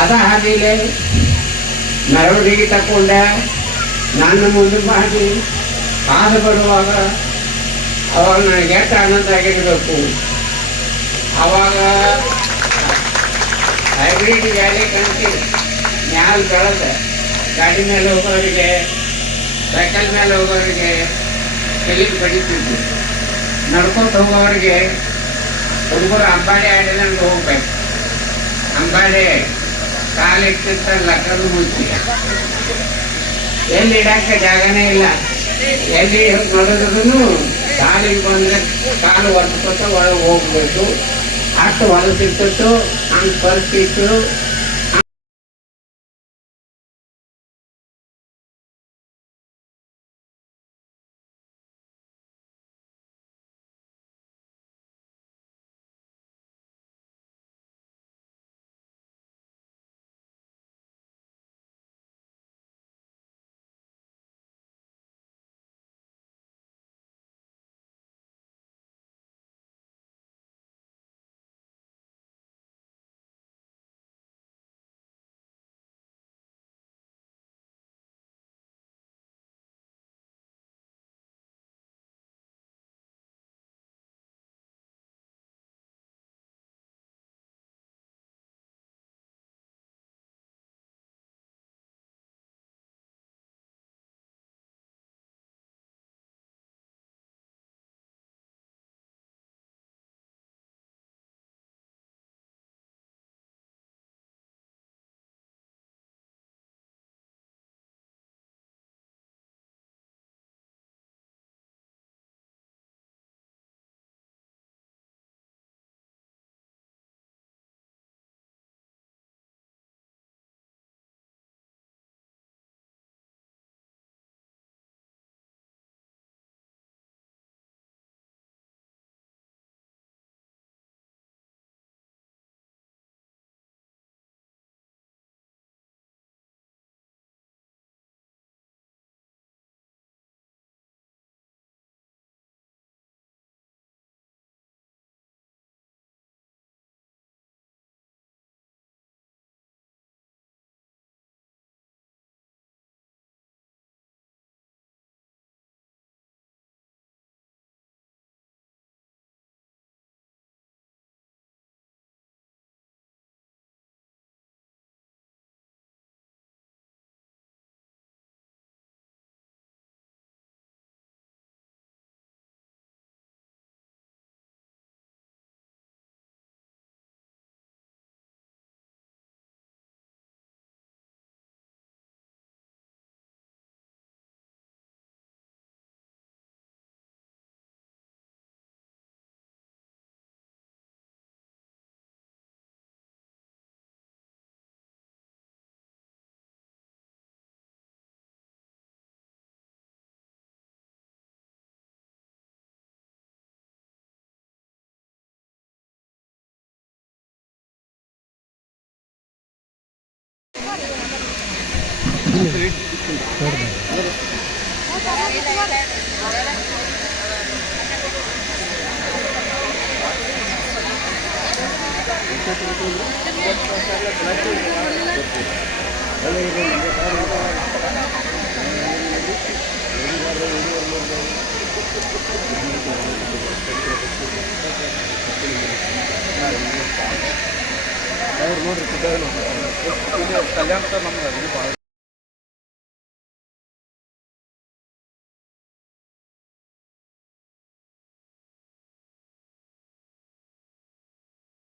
ಅದ ಹಾದಿಲೆ ಮೆರವಣಿಗೆ ತಗೊಂಡೆ ನನ್ನ ಮುಂದೆ ಮಾಡಿ ಹಾದು ಬರುವಾಗ ಅವಾಗ ನನಗೆ ಎಷ್ಟು ಆನಂದ ಆಗಿರಬೇಕು. ಅವಾಗ ಹೈಬ್ರಿಡ್ ಗಾಡಿ ಕಳಿಸಿ ಮ್ಯಾಲೆ ಬೆಳೆದ ಗಾಡಿ ಮೇಲೆ ಹೋಗೋರಿಗೆ, ಸೈಕಲ್ ಮೇಲೆ ಹೋಗೋರಿಗೆ ಎಲ್ಲಿಗೆ ಬಡಿತಿದ್ವಿ. ನಡ್ಕೊಂಡು ಹೋಗೋರಿಗೆ ಹುಡುಗರು ಅಂಬಾಡಿ ಆಡಿದಂಗೆ ಹೋಗ್ಬೇಕು. ಅಂಬಾಡಿ ಕಾಲಿಟ್ಟಿರ್ತ ಲಕ್ಕದ ಮುಂಚೆ ಎಲ್ಲಿ ಇಡಕ್ಕೆ ಜಾಗನೇ ಇಲ್ಲ. ಎಲ್ಲಿ ನೋಡಿದ್ರು ಕಾಲಿಗೆ ಬಂದರೆ ಕಾಲು ಒರೆಸ್ಕೊತ ಒಳಗೆ ಹೋಗ್ಬೇಕು. ಅಷ್ಟು ಹೊಲಸಿರ್ತಿತ್ತು, ಹಂಗೆ ಪರಿಸ್ಥಿತಿ. ಅವ್ರು ನೋಡ್ರಿ ಕಲ್ಯಾಣ